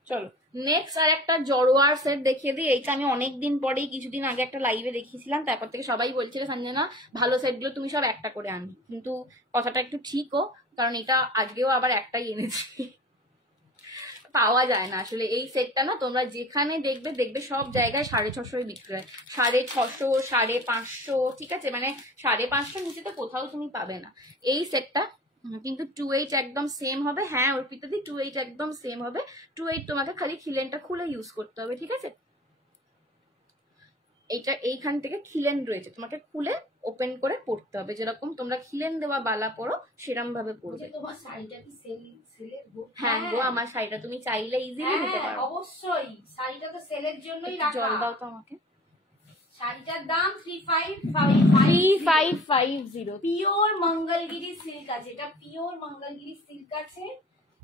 চলো নেক্সট আর একটা জড়োয়ার সেট দেখিয়ে দিই। এইটা আমি অনেকদিন পরেই, কিছুদিন আগে একটা লাইভে দেখিয়েছিলাম, তারপর থেকে সবাই বলছিল সঞ্জনা ভালো সেটগুলো তুমি সব একটা করে আনো, কিন্তু কথাটা একটু ঠিকও, কারণ এটা আজকেও আবার একটাই এনেছি, পাওয়া যায় না আসলে এই সেটটা না। তোমরা যেখানে দেখবে সব জায়গায় 650 বিক্রি হয়, 650, 550, ঠিক আছে? মানে 550 নিচে তো কোথাও তুমি পাবে না এই সেটটা। কিন্তু 28 একদম সেম হবে, হ্যাঁ অর্পিতাদি 28 একদম সেম হবে। 28 তোমাকে খালি খিলেনটা খুলে ইউজ করতে হবে, ঠিক আছে? এইটা এইখান থেকে খিলেন রয়েছে, তোমাকে খুলে ওপেন করে পড়তে হবে, যেরকম তোমরা খিলেন দেওয়া বালা পরো সেরকম ভাবে পড়বে। তোমার শাড়িটা কি সেলের গো? হ্যাঁ গো, আমার শাড়িটা তুমি চাইলে ইজিলি নিতে পারো। অবশ্যই, শাড়িটা তো সেলের জন্যই রাখা। জল দাও তো আমাকে। শাড়িটার দাম 3550, পিওর মঙ্গলগিরি সিল্ক আছে, এটা পিওর মঙ্গলগিরি সিল্ক আছে,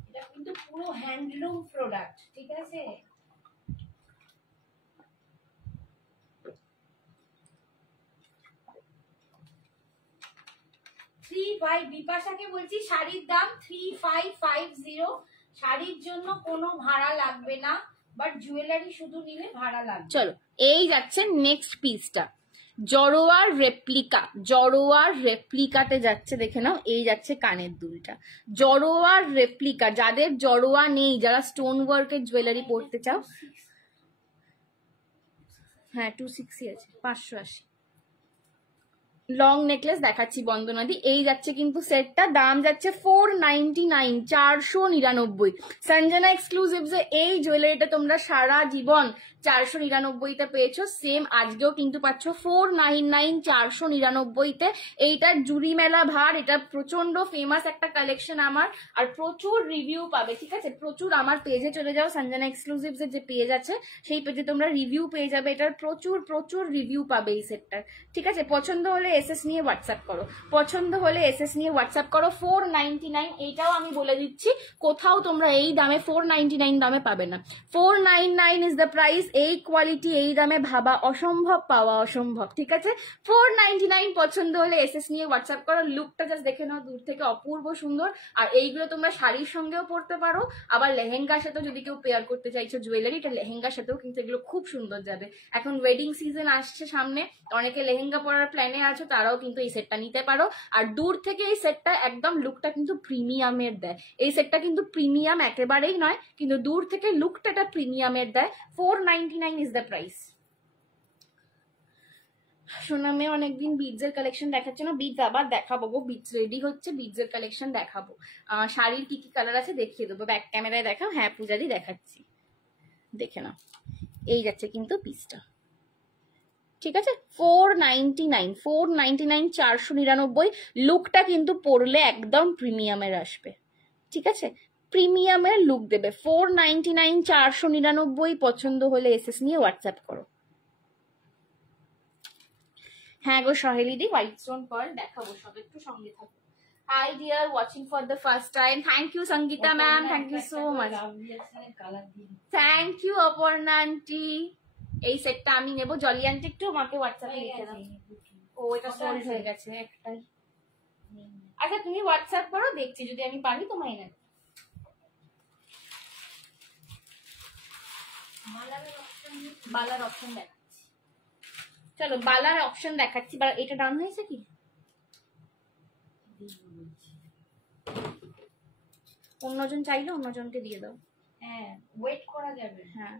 এটা কিন্তু পুরো হ্যান্ডলুম প্রোডাক্ট, ঠিক আছে? বিপাশাকে বলছি শাড়ির দাম 3550। শাড়ির জন্য কোনো ভাড়া লাগবে না, বাট জুয়েলারি শুধু নিলে ভাড়া লাগবে। চলো এই যাচ্ছে নেক্সট পিসটা। জড়োয়ার রেপ্লিকা, জড়োয়ার রেপ্লিকাতে যাচ্ছে, দেখে নাও। এই যাচ্ছে কানের দুলটা, জড়োয়ার রেপ্লিকা। যাদের জড়োয়া নেই, যারা স্টোন ওয়ার্কের জুয়েলারি পরতে চাও, হ্যাঁ 260 আছে, 580। লং নেকলেস দেখাচ্ছি বন্দনাদি। এই যাচ্ছে কিন্তু সেটটা, দাম যাচ্ছে 499, 499। সঞ্জনা এক্সক্লুসিভস এ এই জুয়েলারিটা তোমরা সারা জীবন 499তে পেয়েছো, সেম আজকেও কিন্তু পাচ্ছ 499, 499তে। এইটার জুড়ি মেলা ভার, এটা প্রচন্ড ফেমাস একটা কালেকশন আমার, আর প্রচুর রিভিউ পাবে, ঠিক আছে। প্রচুর, আমার পেজে চলে যাও, সঞ্জনা এক্সক্লুসিভস এর যে পেজ আছে সেই পেজে তোমরা রিভিউ পেয়ে যাবে, এটার প্রচুর প্রচুর রিভিউ পাবে এই সেটটার, ঠিক আছে। পছন্দ হলে এসএস নিয়ে হোয়াটসঅ্যাপ করো, পছন্দ হলে এসএস নিয়ে হোয়াটসঅ্যাপ করো। 499, এইটাও আমি বলে দিচ্ছি, কোথাও তোমরা এই দামে 499 দামে পাবে না। 499 ইজ দ্য প্রাইস। এই কোয়ালিটি এই দামে ভাবা অসম্ভব, পাওয়া অসম্ভব, ঠিক আছে। 499, পছন্দ হলে এসএস নিয়ে হোয়াটসঅ্যাপ করো। লুকটা জাস্ট দেখে নাও দূর থেকে, অপূর্ব সুন্দর। আর এইগুলো তোমরা শাড়ির সঙ্গেও পরতে পারো, আবার লেহেঙ্গার সাথেও যদি কেউ পেয়ার করতে চাইছো জুয়েলারি, এটা লেহেঙ্গার সাথেও কিন্তু এগুলো খুব সুন্দর যাবে। এখন ওয়েডিং সিজন আসছে সামনে, অনেকে লেহেঙ্গা পরার প্ল্যানে আছো, তারাও কিন্তু এই সেটটা নিতে পারো। আর দূর থেকে এই সেটটা একদম লুকটা কিন্তু প্রিমিয়ামের দেয়, এই সেটটা কিন্তু প্রিমিয়াম একেবারেই নয়, কিন্তু দূর থেকে লুকটা এটা প্রিমিয়ামের দেয়। 499 ইজ দ্য প্রাইস। সোনামে অনেকদিন বিডসের কালেকশন দেখাচ্ছে না, বিডস আবার দেখাবো গো, বিডস রেডি হচ্ছে, বিডসের কালেকশন দেখাবো। শাড়ির কি কি কালার আছে দেখিয়ে দেবো, ব্যাক ক্যামেরায় দেখাও। হ্যাঁ পূজাদি দেখাচ্ছি, দেখে নাও। এই যাচ্ছে কিন্তু পিসটা, ঠিক আছে। 499, 499, 499। লুকটা কিন্তু পরলে একদম প্রিমিয়ামের আসবে, ঠিক আছে, প্রিমিয়ামের লুক দেবে। 499, 499। পছন্দ হলে এসএস নিয়ে হোয়াটসঅ্যাপ করো। হ্যাঁ গো সহেলিদি, হোয়াইট স্টোন পার্ল দেখাবো সব, একটু সঙ্গে থাকো। Hi dear, watching for the first time, thank you Sangeeta ma'am, thank you so much, thank you Aparna aunty. এই সেটটা আমি নেবো। জলি আন্টি একটু আমাকে হোয়াটসঅ্যাপে লিখে দাও। ও এটা সোল্ড হয়ে গেছে একটাই। আচ্ছা তুমি হোয়াটসঅ্যাপ করো, দেখছি যদি আমি পারি তোমায় এনে। বালার অপশন দেখাচ্ছি, চলো বালার অপশন দেখাচ্ছি। এটা ডাউন হয়েছে কি, অন্যজন চাইলে অন্যজনকে দিয়ে দাও। হ্যাঁ ওয়েট করা যাবে। হ্যাঁ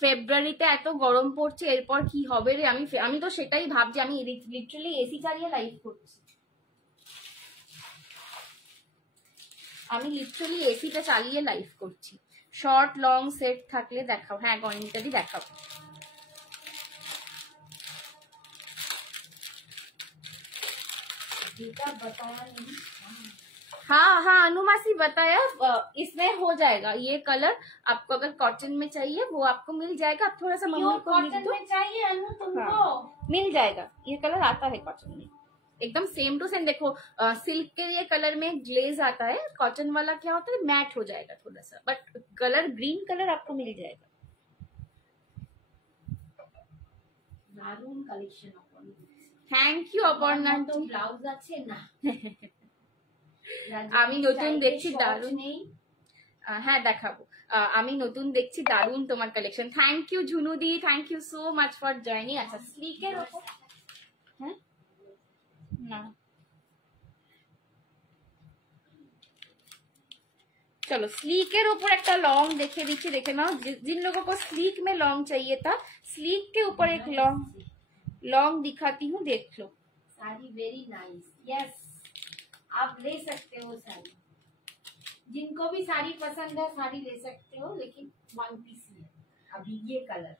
ফেব্রুয়ারিতে এত গরম পড়ছে, এরপর কি হবে রে। আমি তো সেটাই ভাবছি, আমি লিটারালি এসি চালিয়ে লাইভ করছি, আমি লিটারালি এসিটা চালিয়ে লাইভ করছি। শর্ট লং সেট থাকলে দেখাও। হ্যাঁ গণিতাদি দেখাও। हाँ हाँ अनुमासी बताया, इसमें हो जाएगा ये कलर। आपको अगर कॉटन में चाहिए वो आपको मिल जाएगा। आप थोड़ा सा मम्मी को लिख दो। में चाहिए अनु तुमको? हाँ, मिल जाएगा, ये कलर आता है कॉटन में, एकदम सेम टू सेम। देखो सिल्क के ये कलर में ग्लेज आता है, कॉटन वाला क्या होता है मैट हो जाएगा थोड़ा सा, बट कलर ग्रीन कलर आपको मिल जाएगा। দারুন কালেকশন। Thank you Aparna. তো ব্লাউজ আছে না, আমি নতুন দেখছি দারুন নেই। হ্যাঁ দেখাবো, আমি নতুন দেখছি দারুন তোমার কালেকশন। থ্যাংক ইউ ঝুনুদি, thank you so much for joining. আচ্ছা স্লিকের ওপর, হ্যাঁ না चलो स्लीकेर ऊपर एक लॉन्ग देखे दीजिए, देखे ना जिन लोगों को स्लीक में लॉन्ग चाहिए था, स्लीक के ऊपर एक लॉन्ग दिखाती हूँ, देख लो। साड़ी वेरी नाइस, यस आप ले सकते हो साड़ी, जिनको भी साड़ी पसंद है साड़ी ले सकते हो, लेकिन वन पीस है अभी ये कलर।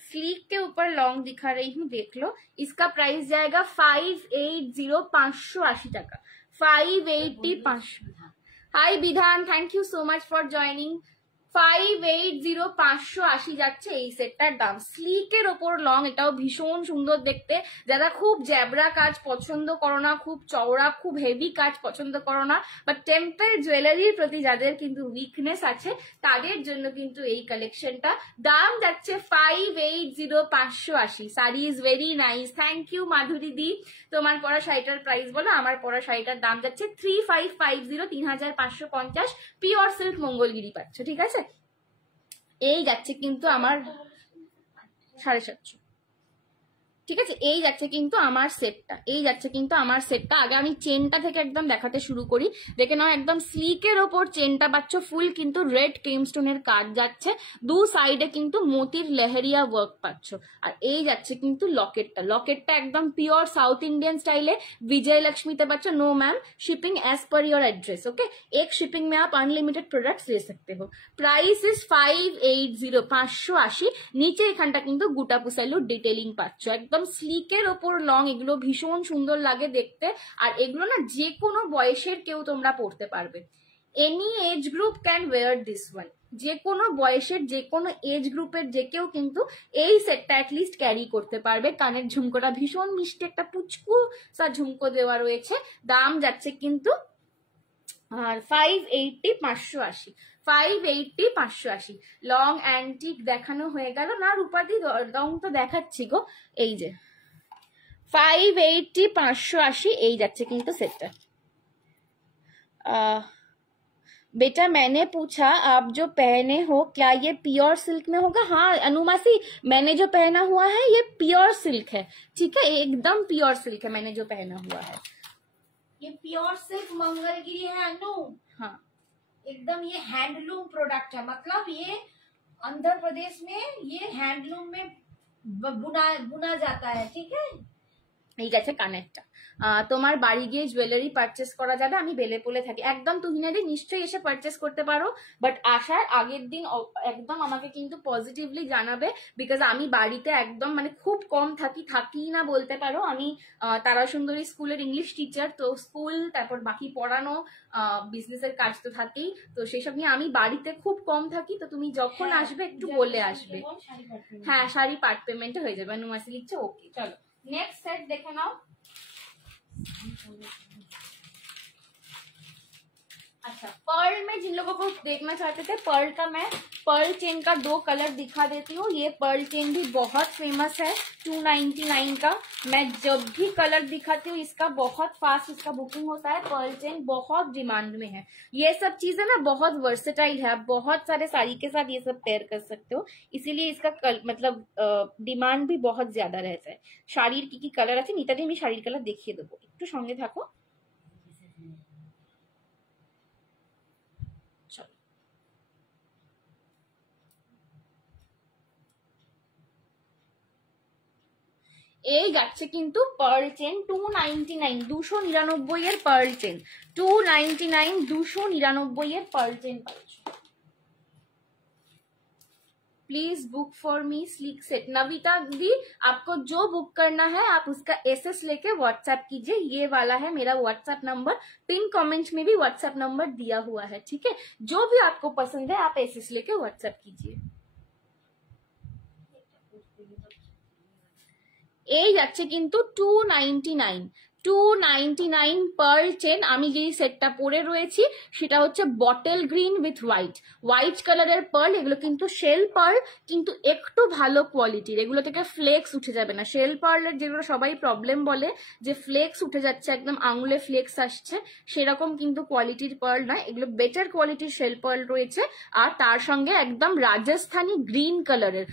स्लीक के ऊपर लॉन्ग दिखा रही हूँ, देख लो। इसका प्राइस जाएगा 580, 580 টাকা, 580, 500। हाई विधान, thank you so much for joining. 580, 580 যাচ্ছে এই সেটটার দাম। স্লিকের ওপর লং, এটাও ভীষণ সুন্দর দেখতে। যারা খুব জ্যাবরা কাজ পছন্দ করো না, খুব চওড়া খুব হেভি কাজ পছন্দ করো না, বা টেম্পল জুয়েলারির প্রতি যাদের কিন্তু উইকনেস আছে, তাদের জন্য কিন্তু এই কালেকশনটা। দাম যাচ্ছে 580, 580। Sari is very nice, thank you Madhuri দি। তোমার পরা শাড়িটার প্রাইস বলো। আমার পরা শাড়িটার দাম যাচ্ছে 3550, 3550। পিওর সিল্ক মঙ্গলগিরি পাচ্ছ, ঠিক আছে। এই যাচ্ছে কিন্তু আমার 750, ঠিক আছে। এই যাচ্ছে কিন্তু আমার সেটটা, এই যাচ্ছে কিন্তু আমার সেটটা। আগে আমি চেনটা থেকে একদম দেখাতে শুরু করি, দেখে নাও একদম স্লিকের ওপর চেনটা পাচ্ছ, ফুল কিন্তু রেড ক্রিমস্টোনের কাজ যাচ্ছে, দু সাইডে কিন্তু মোতির লেহেরিয়া ওয়ার্ক পাচ্ছ। আর এই যাচ্ছে কিন্তু লকেটটা, লকেটটা একদম পিওর সাউথ इंडियन स्टाइल है, विजय लक्ष्मी ते बच्चों। No ma'am, shipping as per your address, okay. एक शिपिंग में आप अनलिमिटेड प्रोडक्ट्स ले सकते हो। Price is 580, 580। নিচে এখানটা কিন্তু গোটা পুসাইলো ডিটেইলিং পাচ্ছ, একদম স্লিকের ওপর লং, এগুলো ভীষণ সুন্দর লাগে দেখতে। আর এগুলো না যে কোনো বয়সের কেউ তোমরা পড়তে পারবে, any age group can wear this one. যে কোনো বয়সের যে কোনো এজ গ্রুপের যে কেউ কিন্তু এই সেটটা অ্যাটলিস্ট ক্যারি করতে পারবে। কানের ঝুমকোটা ভীষণ মিষ্টি, একটা পুচকু সা ঝুমকো দেওয়া রয়েছে। দাম যাচ্ছে কিন্তু আর 580, 580, 580, 580। লং অ্যান্টিক দেখানো হয়ে গেল না রূপাদি, রং তো দেখাচ্ছি গো, এই যে 580, 580 এই যাচ্ছে কিন্তু সেটটা। बेटा मैंने पूछा आप जो पहने हो क्या ये प्योर सिल्क में होगा? हाँ अनुमासी, मैंने जो पहना हुआ है ये प्योर सिल्क है, ठीक है, एकदम प्योर सिल्क है मैंने जो पहना हुआ है। ये प्योर सिल्क मंगलगिरी है अनु। हाँ एकदम ये हैंडलूम प्रोडक्ट है, मतलब ये आंध्र प्रदेश में ये हैंडलूम में बुना जाता है, ठीक है। এই গেছে কানেরটা। তোমার বাড়ি গিয়ে জুয়েলারি পারচেস করা যাবে, আমি বেলেপোলে থাকি। একদম তুহিনাদি নিশ্চয়ই এসে পারচেস করতে পারো, বাট আসার আগের দিন একদম আমাকে কিন্তু পজিটিভলি জানাবে, বিকজ আমি বাড়িতে একদম মানে খুব কম থাকি না বলতে পারো। আমি তারাসুন্দরী স্কুলের ইংলিশ টিচার, তো স্কুল তারপর বাকি পড়ানো বিজনেসের কাজ তো থাকেই, তো সেসব নিয়ে আমি বাড়িতে খুব কম থাকি। তো তুমি যখন আসবে একটু বলে আসবে। হ্যাঁ শাড়ি পার্ট পেমেন্টে হয়ে যাবে। নুমাসি লিখছে ওকে। চলো नेक्स्ट सेट देखे नाओ। अच्छा पर्ल में जिन लोगों को देखना चाहते थे, पर्ल का मैं पर्ल चेन का 2 कलर दिखा देती हूँ। ये पर्ल चेन भी बहुत फेमस है, 299 का। मैं जब भी कलर दिखाती हूँ इसका बहुत फास्ट इसका बुकिंग होता है। पर्ल चेन बहुत डिमांड में है। ये सब चीजें ना बहुत वर्सेटाइल है, आप बहुत सारे साड़ी के साथ ये सब पेयर कर सकते हो, इसीलिए इसका मतलब डिमांड भी बहुत ज्यादा रहता है। শাড়ির কি কি কালার আছে নিতাদি আমি শাড়ির কালার দেখিয়ে দেবো, একটু সঙ্গে থাকো। এই যাচ্ছে কিন্তু পার্ল চেন 299, 299 এর পার্ল চেন, 299, 299 এর পার্ল চেন পাচ্ছ। Please book for me sleek set. Navita दी आपको जो बुक करना है आप उसका एसएस लेके व्हाट्सएप कीजिए, ये वाला है मेरा व्हाट्सएप नंबर, पिन कमेंट में भी व्हाट्सएप नंबर दिया हुआ है, ठीक है। जो भी आपको पसंद है आप एसएस लेके व्हाट्सएप कीजिए। এই যাচ্ছে কিন্তু 299, 299 পার্ল চেন। আমি যেই সেটটা পরে রয়েছি সেটা হচ্ছে বটল গ্রিন উইথ হোয়াইট কালারের পার্ল। এগুলো কিন্তু শেল পার্ল, কিন্তু একটু ভালো কোয়ালিটির, এগুলো থেকে ফ্লেক্স উঠে যাবে না। শেল পার্লের যেগুলো সবাই প্রবলেম বলে যে ফ্লেক্স উঠে যাচ্ছে, একদম আঙুলে ফ্লেক্স আসছে, সেরকম কিন্তু কোয়ালিটির পার্ল নয়, এগুলো বেটার কোয়ালিটির শেল পার্ল রয়েছে। আর তার সঙ্গে একদম রাজস্থানী গ্রিন কালারের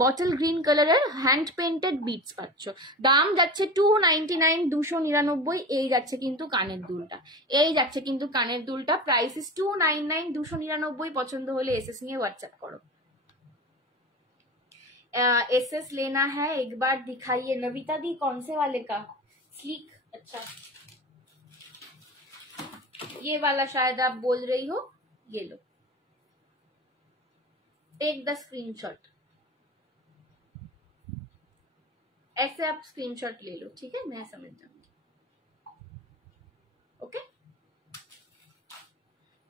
বটল গ্রিন কালারের হ্যান্ড পেন্টেড বিটস পাচ্ছ। দাম যাচ্ছে 299, 299। এই যাচ্ছে কিন্তু কানের দুলটা, এই যাচ্ছে কিন্তু কানের দুলটা। Price is 299, 299। পছন্দ হলে এসএস নিয়ে হোয়াটসঅ্যাপ করো। एसएस लेना है एक बार दिखाइए। नविता दी कौन से वाले का? स्लीक, अच्छा ये वाला शायद आप बोल रही हो, ये लो, टेक द स्क्रीनशॉट, ऐसे आप स्क्रीनशॉट ले लो, ठीक है, मैं समझ जाऊंगी। ओके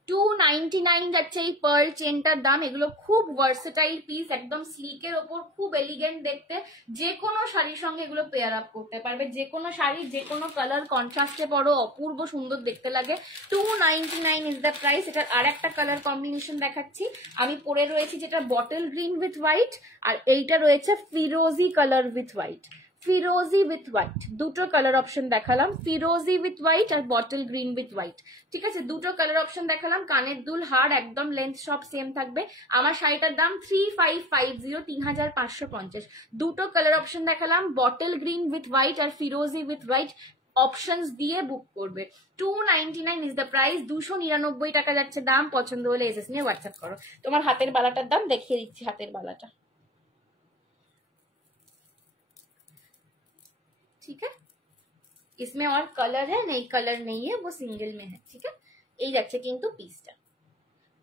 299 যাচ্ছে এই পার্ল চেনটার দাম। এগুলো খুব ভার্সেটাইল পিস, একদম স্লিকের ওপর, খুব এলিগেন্ট দেখতে, যে কোনো শাড়ির সঙ্গে এগুলো পেয়ার আপ করতে পারবে, যে কোনো শাড়ি যে কোনো কালার কন্ট্রাস্টে পরো, অপূর্ব সুন্দর দেখতে লাগে। 299 ইজ দ্য প্রাইস। এটার আর একটা কালার কম্বিনেশন দেখাচ্ছি, আমি পরে রয়েছি যেটা বটল গ্রিন উইথ হোয়াইট, আর এইটা রয়েছে ফিরোজি কালার উইথ হোয়াইট। ফিরোজি উইথ হোয়াইট, দুটো কালার অপশন দেখালাম, ফিরোজি উইথ হোয়াইট আর বটল গ্রিন উইথ হোয়াইট। ঠিক আছে, দুটো কালার অপশন দেখালাম, কানের দুল হার একদম লেন্থ সব সেম থাকবে। আমার শাড়িটার দাম 3550, 3550। দুটো কালার অপশন দেখালাম, বটল গ্রিন উইথ হোয়াইট আর ফিরোজি উইথ হোয়াইট অপশনস দিয়ে বুক করবে। 299 ইজ দ্য প্রাইস, 299 টাকা যাচ্ছে দাম। পছন্দ হলে এসএস নিয়ে হোয়াটসঅ্যাপ করো। তোমার হাতের বালাটার দাম দেখিয়ে দিচ্ছি, হাতের বালাটা। ठीक है, इसमें और कलर है नहीं, कलर नहीं है, वो सिंगल में है। ठीक है, এই যাচ্ছে কিন্তু পিসটা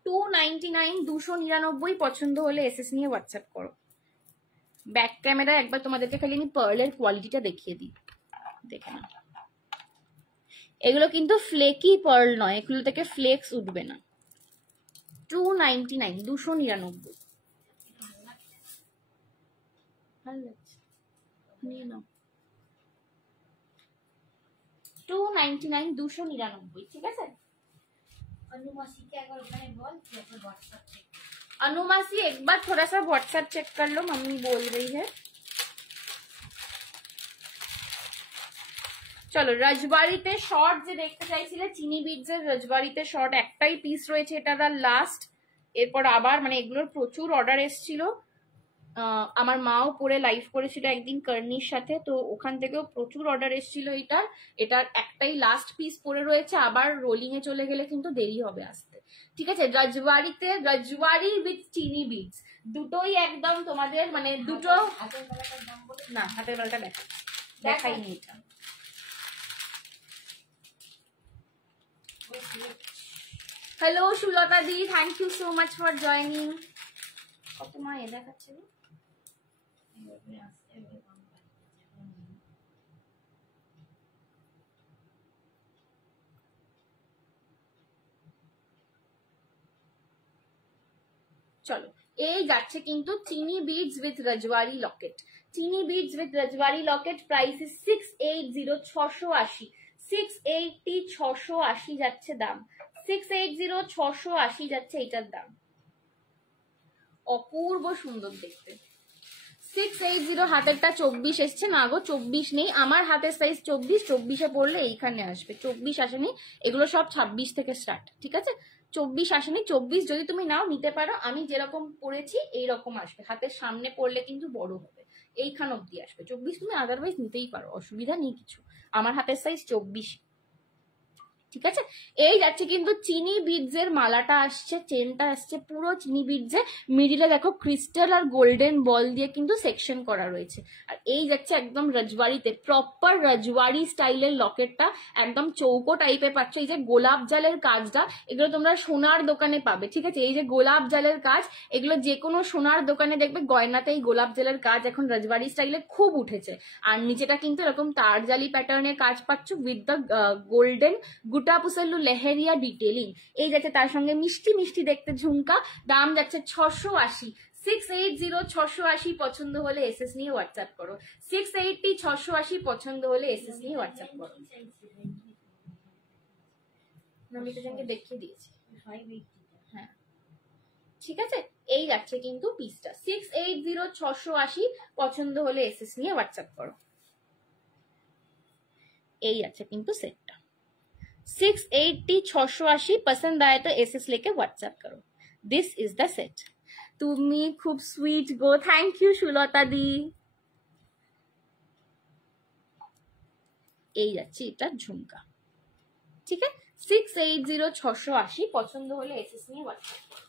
299, 299। পছন্দ হলে এসএস নিয়ে হোয়াটসঅ্যাপ করো। ব্যাক ক্যামেরা একবার তোমাদেরকে খালি আমি পার্লের কোয়ালিটিটা দেখিয়ে দিই, দেখে না। এগুলো কিন্তু ফ্লেকি পার্ল নয়, এগুলো থেকে ফ্লেক্স উঠবে না। 299, 299। ভালো লাগছে, নিয়ে নাও। 299, 299। ঠিক আছে, अनुमासी के अगर मैंने बोल दिया तो व्हाट्सएप चेक। अनुमासी एक बार थोड़ा सा व्हाट्सएप चेक कर लो, मम्मी बोल रही है। চলো, রাজবাড়িতে শর্ট যে দেখতে চাইছিলে, চিনি বিটসের রাজবাড়িতে শর্ট একটাই পিস রয়েছে, এটা তার লাস্ট। এরপর আবার মানে এগুলোর প্রচুর অর্ডার এসেছিল, আমার মাও পরে লাইভ করেছিল একদিন কর্নির সাথে, তো ওখান থেকেও প্রচুর অর্ডার এসেছিল এটার একটাই লাস্ট পিস পরে রয়েছে। আবার রোলিং এ চলে গেলে কিন্তু দেরি হবে আসতে। ঠিক আছে, রাজবাড়িতে রাজবাড়ি উইথ চিনি বিটস দুটোই একদম তোমাদের মানে দুটো। না, হাতের বেলাটা দেখাইনি এটা। Hello Sulata di, thank you so much for joining. কত মা এ দেখাচ্ছে, চলো এই যাচ্ছে কিন্তু চিনি বিডস উইথ রাজওয়ারি লকেট। চিনি বিডস উইথ রাজওয়ারি লকেট, প্রাইস ইজ 680, 680, 680, 680 যাচ্ছে দাম। 680, 680 যাচ্ছে এটার দাম। অপূর্ব সুন্দর দেখতে। 680। হাতেরটা 24 এসছে না গো, 24 নেই, আমার হাতের সাইজ 24, 24-এ পড়লে এইখানে আসবে, 24 আসেনি। এগুলো সব 26 থেকে স্টার্ট। ঠিক আছে, 24 আসেনি, 24 যদি তুমি নাও নিতে পারো। আমি যেরকম পরেছি এইরকম আসবে, হাতের সামনে পড়লে কিন্তু বড় হবে, এইখান অব্দি আসবে। 24 তুমি আদারওয়াইজ নিতেই পারো, অসুবিধা নেই কিছু। আমার হাতের সাইজ 24। ঠিক আছে, এই যাচ্ছে কিন্তু চিনি বিডস এর মালাটা আসছে, চেনটা আসছে পুরো চিনি বিডস এ, মিডিলে দেখো ক্রিস্টাল আর গোল্ডেন বল দিয়ে কিন্তু সেকশন করা রয়েছে। আর এই যাচ্ছে একদম রাজওয়ারিতে, প্রপার রাজওয়ারি স্টাইলের লকেটটা, একদম চৌকো টাইপের পাচ্ছ। এই যে গোলাপ জালের কাজটা, এগুলো তোমরা সোনার দোকানে পাবে। ঠিক আছে, এই যে গোলাপ জালের কাজ, এগুলো যে কোনো সোনার দোকানে দেখবে গয়নাতে এই গোলাপ জালের কাজ এখন রাজওয়ারি স্টাইলে খুব উঠেছে। আর নিচেটা কিন্তু এরকম তারজালি প্যাটার্নের কাজ পাচ্ছ with the golden গুটা পুসাল্লু leheriya detailing. এই যাচ্ছে তার সঙ্গে মিষ্টি মিষ্টি দেখতে ঝুমকা, দাম যাচ্ছে 680। 680, 680। পছন্দ হলে এসএস নিয়ে হোয়াটসঅ্যাপ করো। 680, 680 পছন্দ হলে এসএস নিয়ে হোয়াটসঅ্যাপ করো। নমিতাকে দেখিয়ে দিয়েছি, হ্যাঁ ঠিক আছে। এই যাচ্ছে কিন্তু পিসটা 680, 680। পছন্দ হলে এসএস নিয়ে হোয়াটসঅ্যাপ করো। এই আছে কিন্তু সেটটা 680, 680। पसंद आए तो एसएस लेके व्हाट्सएप करो। This is the set. তুমি খুব সুইট গো, থ্যাংক ইউ সুলতা দি। এই যাচ্ছে এটা ঝুমকা। ঠিক আছে, 680, 680। পছন্দ হলে এসএস নিয়ে হোয়াটসঅ্যাপ করো।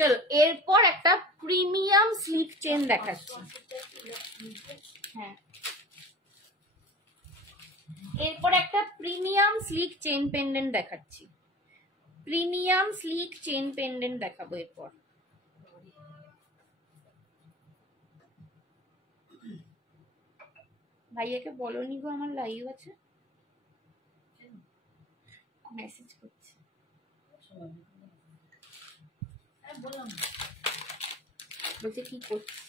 চলো এরপর একটা প্রিমিয়াম স্লিক চেন দেখাচ্ছি। হ্যাঁ, এরপর একটা প্রিমিয়াম স্লিক চেন পেন্ডেন্ট দেখাচ্ছি। প্রিমিয়াম স্লিক চেন পেন্ডেন্ট দেখাবো এরপর। ভাইয়াকে বলোনি গো আমার লাইভ আছে, মেসেজ করছে। বলছে কি করছিস?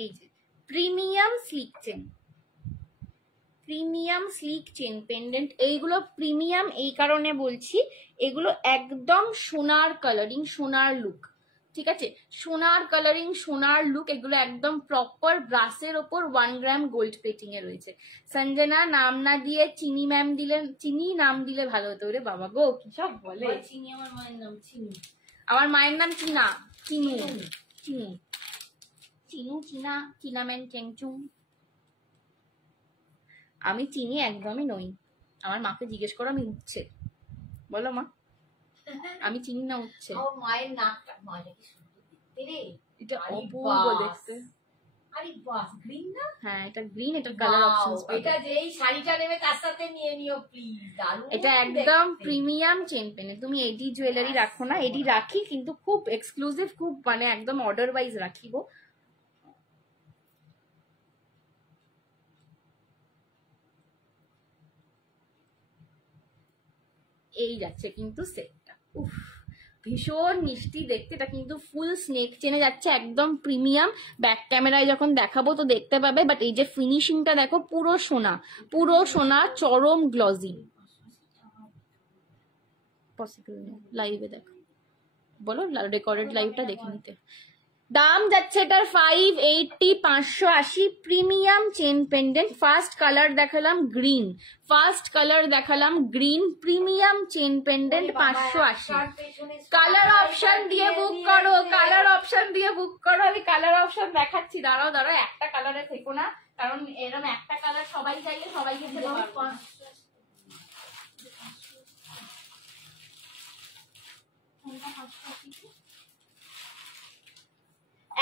এই যে premium slick chain, premium slick chain pendant. এইগুলো প্রিমিয়াম এই কারণে বলছি, এগুলো একদম সোনার কালারিং, সোনার লুক, ঠিক আছে, সোনার কালারিং, সোনার লুক। এগুলো একদম প্রপার ব্রাসের ওপর 1 গ্রাম গোল্ড প্লেটিং এ রয়েছে। সঞ্জনা নাম না দিয়ে চিনি ম্যাম দিলে, চিনি নাম দিলে ভালো হতো রে বাবা গো, কি সব বলে। চিনি আমার মায়ের নাম চিনি, আমার মায়ের নাম চিনা, চিনু, চিনু, চিনু, চিনা, চিনাম্যান চেংচুং। আমি চিনি একদমই নই। আমার মাকে জিজ্ঞেস করো, আমি উঠছে, বলো মা আমি চিনি না উঠছে। আমার মায়ের নাকটা, মায়ের কি সুন্দর দেখতে রে, এটা অপূর্ব দেখতে। আরে বাস, গ্রিন না? হ্যাঁ এটা গ্রিন, এটা কালার অপশনস পাবে। এটা যেই শাড়িটা নেবে তার সাথে নিয়ে নিও প্লিজ, দারুণ। এটা একদম প্রিমিয়াম চেন পেনে। তুমি এডি জুয়েলারি রাখো না, এডি রাখি কিন্তু খুব এক্সক্লুসিভ, খুব মানে একদম অর্ডার ওয়াইজ রাখিব। এই যাচ্ছে কিন্তু সেটটা, উফ ভীষণ মিষ্টি দেখতে। এটা কিন্তু ফুল স্নেক চেনে যাচ্ছে, একদম প্রিমিয়াম। ব্যাক ক্যামেরায় যখন দেখাবো তো দেখতে পাবে, বাট এই যে ফিনিশিংটা দেখো, পুরো সোনা, পুরো সোনা, চরম গ্লজি। পসিবল না, লাইভে দেখো, বলো রেকর্ডেড লাইভটা দেখে নিতে। দাম যাচ্ছে এটার 580, 580 premium chain pendant. First colour দেখালাম গ্রিন, ফার্স্ট কালার দেখালাম green, premium chain pendant 580। Colour option দিয়ে বুক করো, কালার অপশন দিয়ে বুক করো। আমি কালার অপশন দেখাচ্ছি, দাঁড়াও দাঁড়াও, একটা কালারে থেকো না, কারণ এরকম একটা কালার সবাই চাইলে সবাইকে দিতে পারবো।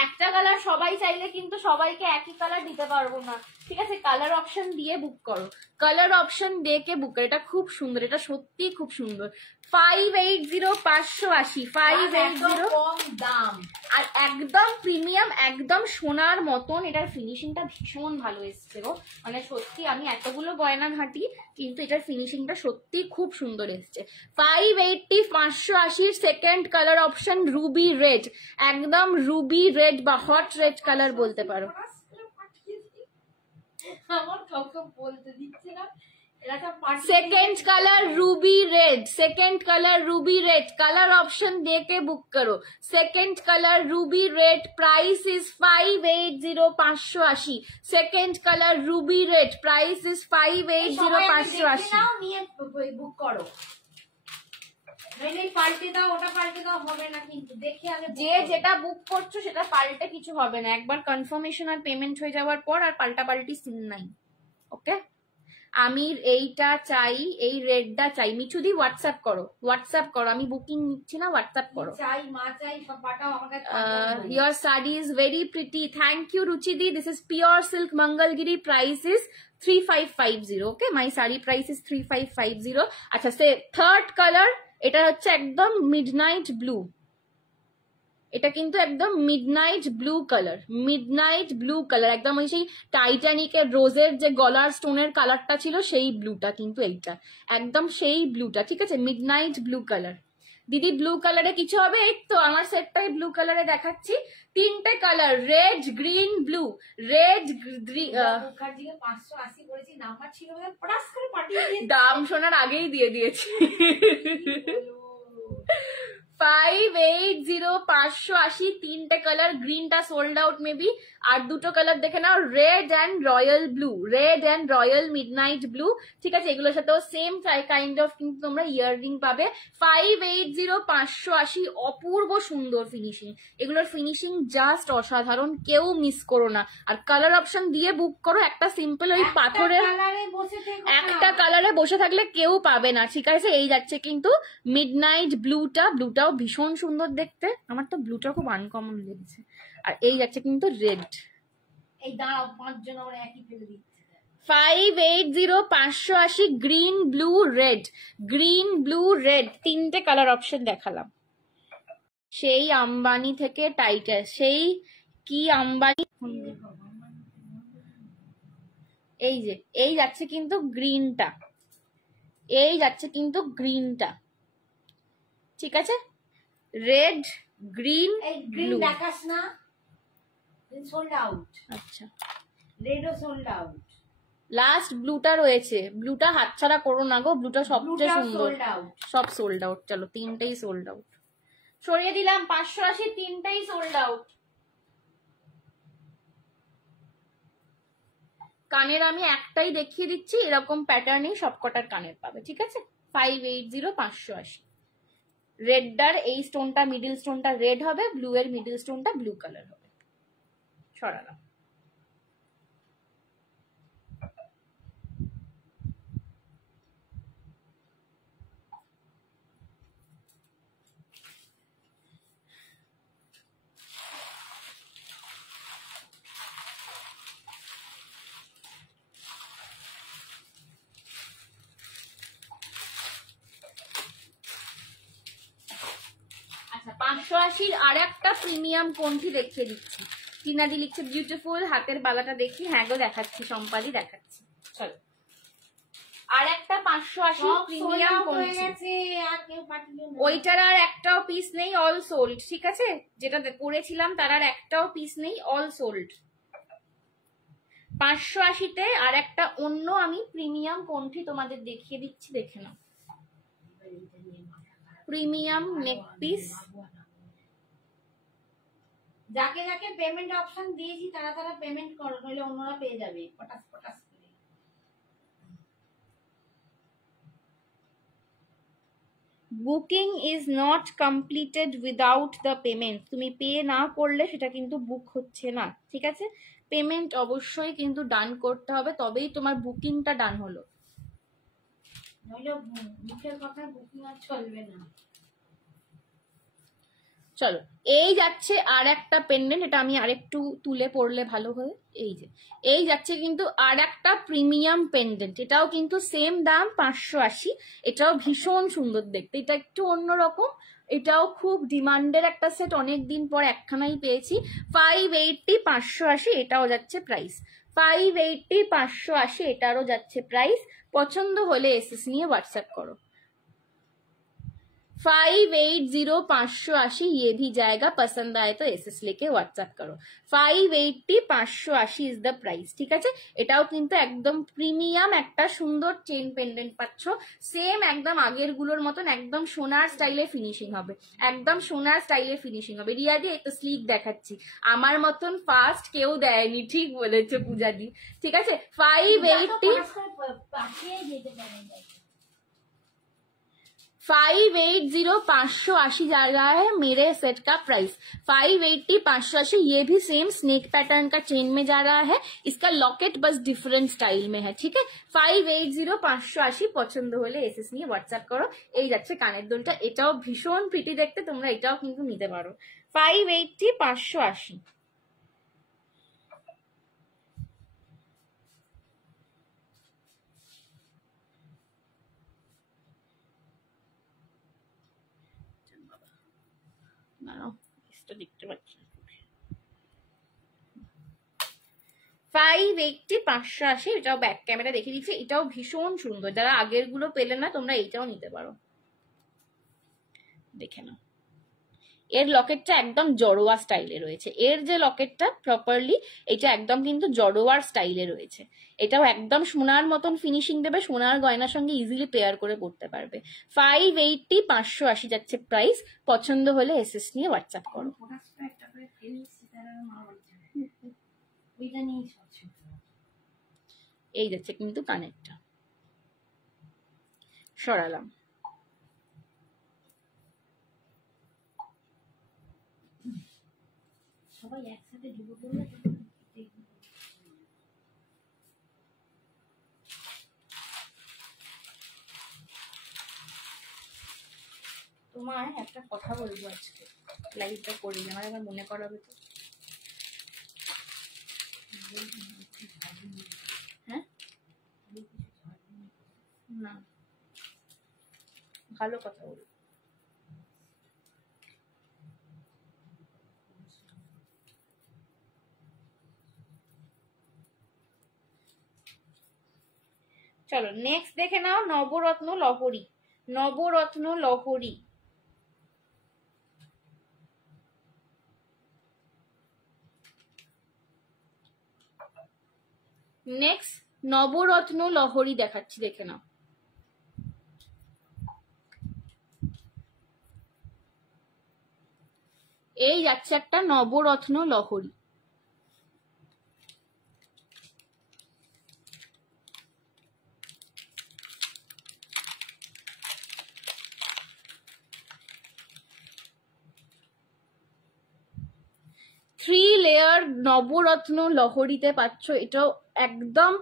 একটা কালার সবাই চাইলে কিন্তু সবাইকে একই কালার দিতে পারবো না, ঠিক আছে। কালার অপশন দিয়ে বুক করো, কালার অপশন দেখে বুক করো। এটা খুব সুন্দর, এটা সত্যি খুব সুন্দর। 580, 580, 580 কম দাম, আর একদম প্রিমিয়াম, একদম সোনার মতন। এটার ফিনিশিংটা ভীষণ ভালো এসছে গো, মানে সত্যি আমি এতগুলো গয়না ঘাটি কিন্তু এটার ফিনিশিংটা সত্যি খুব সুন্দর এসছে। 580, 580 second colour option ruby red, একদম রুবি রেড বা হট রেড কালার বলতে পারো। আমার কাউকে বলতে দিচ্ছে না। Second colour ruby red, second colour ruby red, colour option दे के बुक करो। Second colour ruby red, price is 580, 580। Second colour ruby red, price is 580, 580। নিয়ে বুক করো, পাল্টে দাও, ওটা পাল্টে দাও হবে না কিন্তু, দেখে আগে যে যেটা বুক করছো সেটা পাল্টে কিছু হবে না, একবার কনফার্মেশন আর পেমেন্ট হয়ে যাওয়ার পর আর পাল্টা পাল্টি সিন নাই, ওকে। আমি এইটা চাই, এই রেডটা চাই। মিঠুদি হোয়াটসঅ্যাপ করো, হোয়াটসঅ্যাপ করো, আমি বুকিং নিচ্ছি না, হোয়াটসঅ্যাপ করো। চাই মা চাই, সব পাঠাও আমাকে। Your saree is very pretty, thank you Ruchidi, this is pure silk Mangalgiri, price is 3550, okay, my saree price is 3550। আচ্ছা সে থার্ড কালার, এটা হচ্ছে একদম মিডনাইট ব্লু, এটা কিন্তু একদম midnight blue colour, midnight blue colour, একদম ওই সেই টাইটানিকের রোজের যে গলার স্টোনের কালারটা ছিল সেই ব্লুটা কিন্তু এইটা, একদম সেই ব্লুটা, ঠিক আছে, মিডনাইট ব্লু কালার। দিদি ব্লু কালারে কিছু হবে? এই তো আমার সেটটাই ব্লু কালারে দেখাচ্ছি, তিনটে colour, red green blue, red মুখার্জিকে 580 করেছি, নাম্বার ছিল পড়াস করে পাঠিয়ে দিয়েছি, দাম শোনার আগেই দিয়ে দিয়েছি। 580, 580, তিনটে কালার, গ্রিনটা সোল্ড আউট মেবি, আর দুটো কালার দেখে নাও, red and royal blue, red and royal midnight blue, ঠিক আছে। এগুলোর সাথেও সেম কাইন্ড অফ কিন্তু তোমরা ইয়াররিং পাবে। 580, 580, অপূর্ব সুন্দর ফিনিশিং, এগুলোর ফিনিশিং জাস্ট অসাধারণ, কেউ মিস করো না। আর কালার অপশন দিয়ে বুক করো, একটা সিম্পল ওই পাথরের একটা কালারে বসে থাকলে কেউ পাবে না, ঠিক আছে। এই যাচ্ছে কিন্তু মিডনাইট ব্লুটা, ব্লুটাও ভীষণ সুন্দর দেখতে, আমার তো ব্লুটা খুব আনকমন লেগেছে। আর এই যাচ্ছে কিন্তু রেড, এই দাঁড়াও 5 জন আমরা একই ফেলে দিচ্ছি। 580, 580, green blue red, green blue red, তিনটে কালার অপশন দেখালাম। সেই আম্বানি থেকে টাইটাস, সেই কি আম্বানি, এই যে এই যাচ্ছে কিন্তু গ্রিনটা, এই যাচ্ছে কিন্তু গ্রিনটা, ঠিক আছে, রেড গ্রিন এই গ্রিন দেখাস না, সোল্ড আউট। আচ্ছা, রেডও সোল্ড আউট। লাস্ট ব্লুটা রয়েছে, ব্লুটা হাতছাড়া করো না গো, ব্লুটা সবচেয়ে সুন্দর। সব সোল্ড আউট। চলো, তিনটেই সোল্ড আউট। সরিয়ে দিলাম 580, তিনটেই সোল্ড আউট। কানের আমি একটাই দেখিয়ে দিচ্ছি, এরকম প্যাটার্নেই সবকটার কানের পাবে, ঠিক আছে? 580, 580। রেডটার এই স্টোনটা, মিডিল স্টোনটা রেড হবে, ব্লু এর মিডিল স্টোনটা ব্লু কালার হবে। সরালাম। আচ্ছা, 580-র আর একটা প্রিমিয়াম কোনটি দেখিয়ে দিচ্ছি। টিনাদি লিখছে বিউটিফুল, হাতের বালাটা দেখি। হ্যাঁ গো, দেখাচ্ছি, সম্পাদি দেখাচ্ছি। চলো, আর একটা 580 প্রিমিয়াম কোনটি, ওইটার আর একটাও পিস নেই, অল সোল্ড, ঠিক আছে? যেটা পরেছিলাম তার আর একটাও পিস নেই, অল সোল্ড। 580-তে আর একটা অন্য আমি প্রিমিয়াম কোনটি তোমাদের দেখিয়ে দিচ্ছি, দেখে নাও। প্রিমিয়াম নেক পিস। যাকে যাকে পেমেন্ট অপশন দিয়েছি তারা তারা পেমেন্ট করো, নইলে অন্যরা পেয়ে যাবে পটাস পটাস করে। Booking is not completed without the payment. তুমি পে না করলে সেটা কিন্তু বুক হচ্ছে না, ঠিক আছে? পেমেন্ট অবশ্যই কিন্তু ডান করতে হবে, তবেই তোমার বুকিংটা ডান হলো। নইলে মুখের কথা বুকিং আর চলবে না। চলো, এই যাচ্ছে আর একটা পেন্ডেন্ট, এটা আমি আরেকটু তুলে পড়লে ভালো হয়। এই যে এই যাচ্ছে কিন্তু আর একটা প্রিমিয়াম পেন্ডেন্ট, এটাও কিন্তু সেম দাম 580। এটাও ভীষণ সুন্দর দেখতে, এটা একটু অন্যরকম, এটাও খুব ডিমান্ডের একটা সেট, অনেকদিন পর একখানাই পেয়েছি। 580, 580 এটাও যাচ্ছে প্রাইস। 580, 580 এটারও যাচ্ছে প্রাইস। পছন্দ হলে এসএস নিয়ে হোয়াটসঅ্যাপ করো। 580, 580 ये भी जाएगा, पसंद आए तो एसएस लेके व्हाट्सएप करो। 580, 580 ইজ দ্য প্রাইস, ঠিক আছে? এটাও কিন্তু একদম প্রিমিয়াম একটা সুন্দর চেন পেন্ডেন্ট পাচ্ছ, সেম একদম আগের গুলোর মতন, একদম সোনার স্টাইলে ফিনিশিং হবে, একদম সোনার স্টাইলে ফিনিশিং হবে। রিয়াদি এই তো স্লিক দেখাচ্ছি, আমার মতন ফাস্ট কেউ দেয়নি, ঠিক বলেছে পূজাদি, ঠিক আছে? 580, 580, 580 जा रहा है मेरे सेट का प्राइस। 580, 580 ये भी सेम स्नेक पैटर्न का चेन में जा रहा है, इसका लॉकेट बस डिफरेंट स्टाइल में है, ठीक है? 580, 580 পছন্দ হলে এসএস নিয়ে হোয়াটসঅ্যাপ করো। এই যাচ্ছে কানের দুলটা, এটাও ভীষণ প্রিটি দেখতে, তোমরা এটাও কিন্তু নিতে পারো। 580, 580। দেখতে পাচ্ছি 580, 580, এটাও ব্যাক ক্যামেরা দেখিয়ে দিচ্ছি, এটাও ভীষণ সুন্দর। যারা আগের গুলো পেলে না, তোমরা এইটাও নিতে পারো, দেখে নাও। এর লকেটটা একদম জড়োয়া স্টাইলে রয়েছে, এর যে লকেটটা প্রপারলি, এটা একদম কিন্তু জড়োয়ার স্টাইলে রয়েছে। এটাও একদম সোনার মতন ফিনিশিং দেবে, সোনার গয়নার সঙ্গে ইজিলি পেয়ার করে পড়তে পারবে। 580, 580 যাচ্ছে প্রাইস। পছন্দ হলে এসএস নিয়ে হোয়াটসঅ্যাপ করো। এই যাচ্ছে কিন্তু কানেরটা, সরালাম। সবাই একসাথে ঢুকে পড়লে তোমার একটা কথা বলবো আজকে, লাইভটা করি, আমার আবার মনে করাবে তো। হ্যাঁ, না, ভালো কথা বলবো। চলো নেক্সট দেখে নাও, নবরত্ন লহরী। নবরত্ন লহরী, নেক্সট নবরত্ন লহরী দেখাচ্ছি, দেখে নাও। এই যাচ্ছে একটা নবরত্ন লহরী। থ্রি লেয়ার নবরত্ন লহরীতে পাচ্ছ। এটাও একদম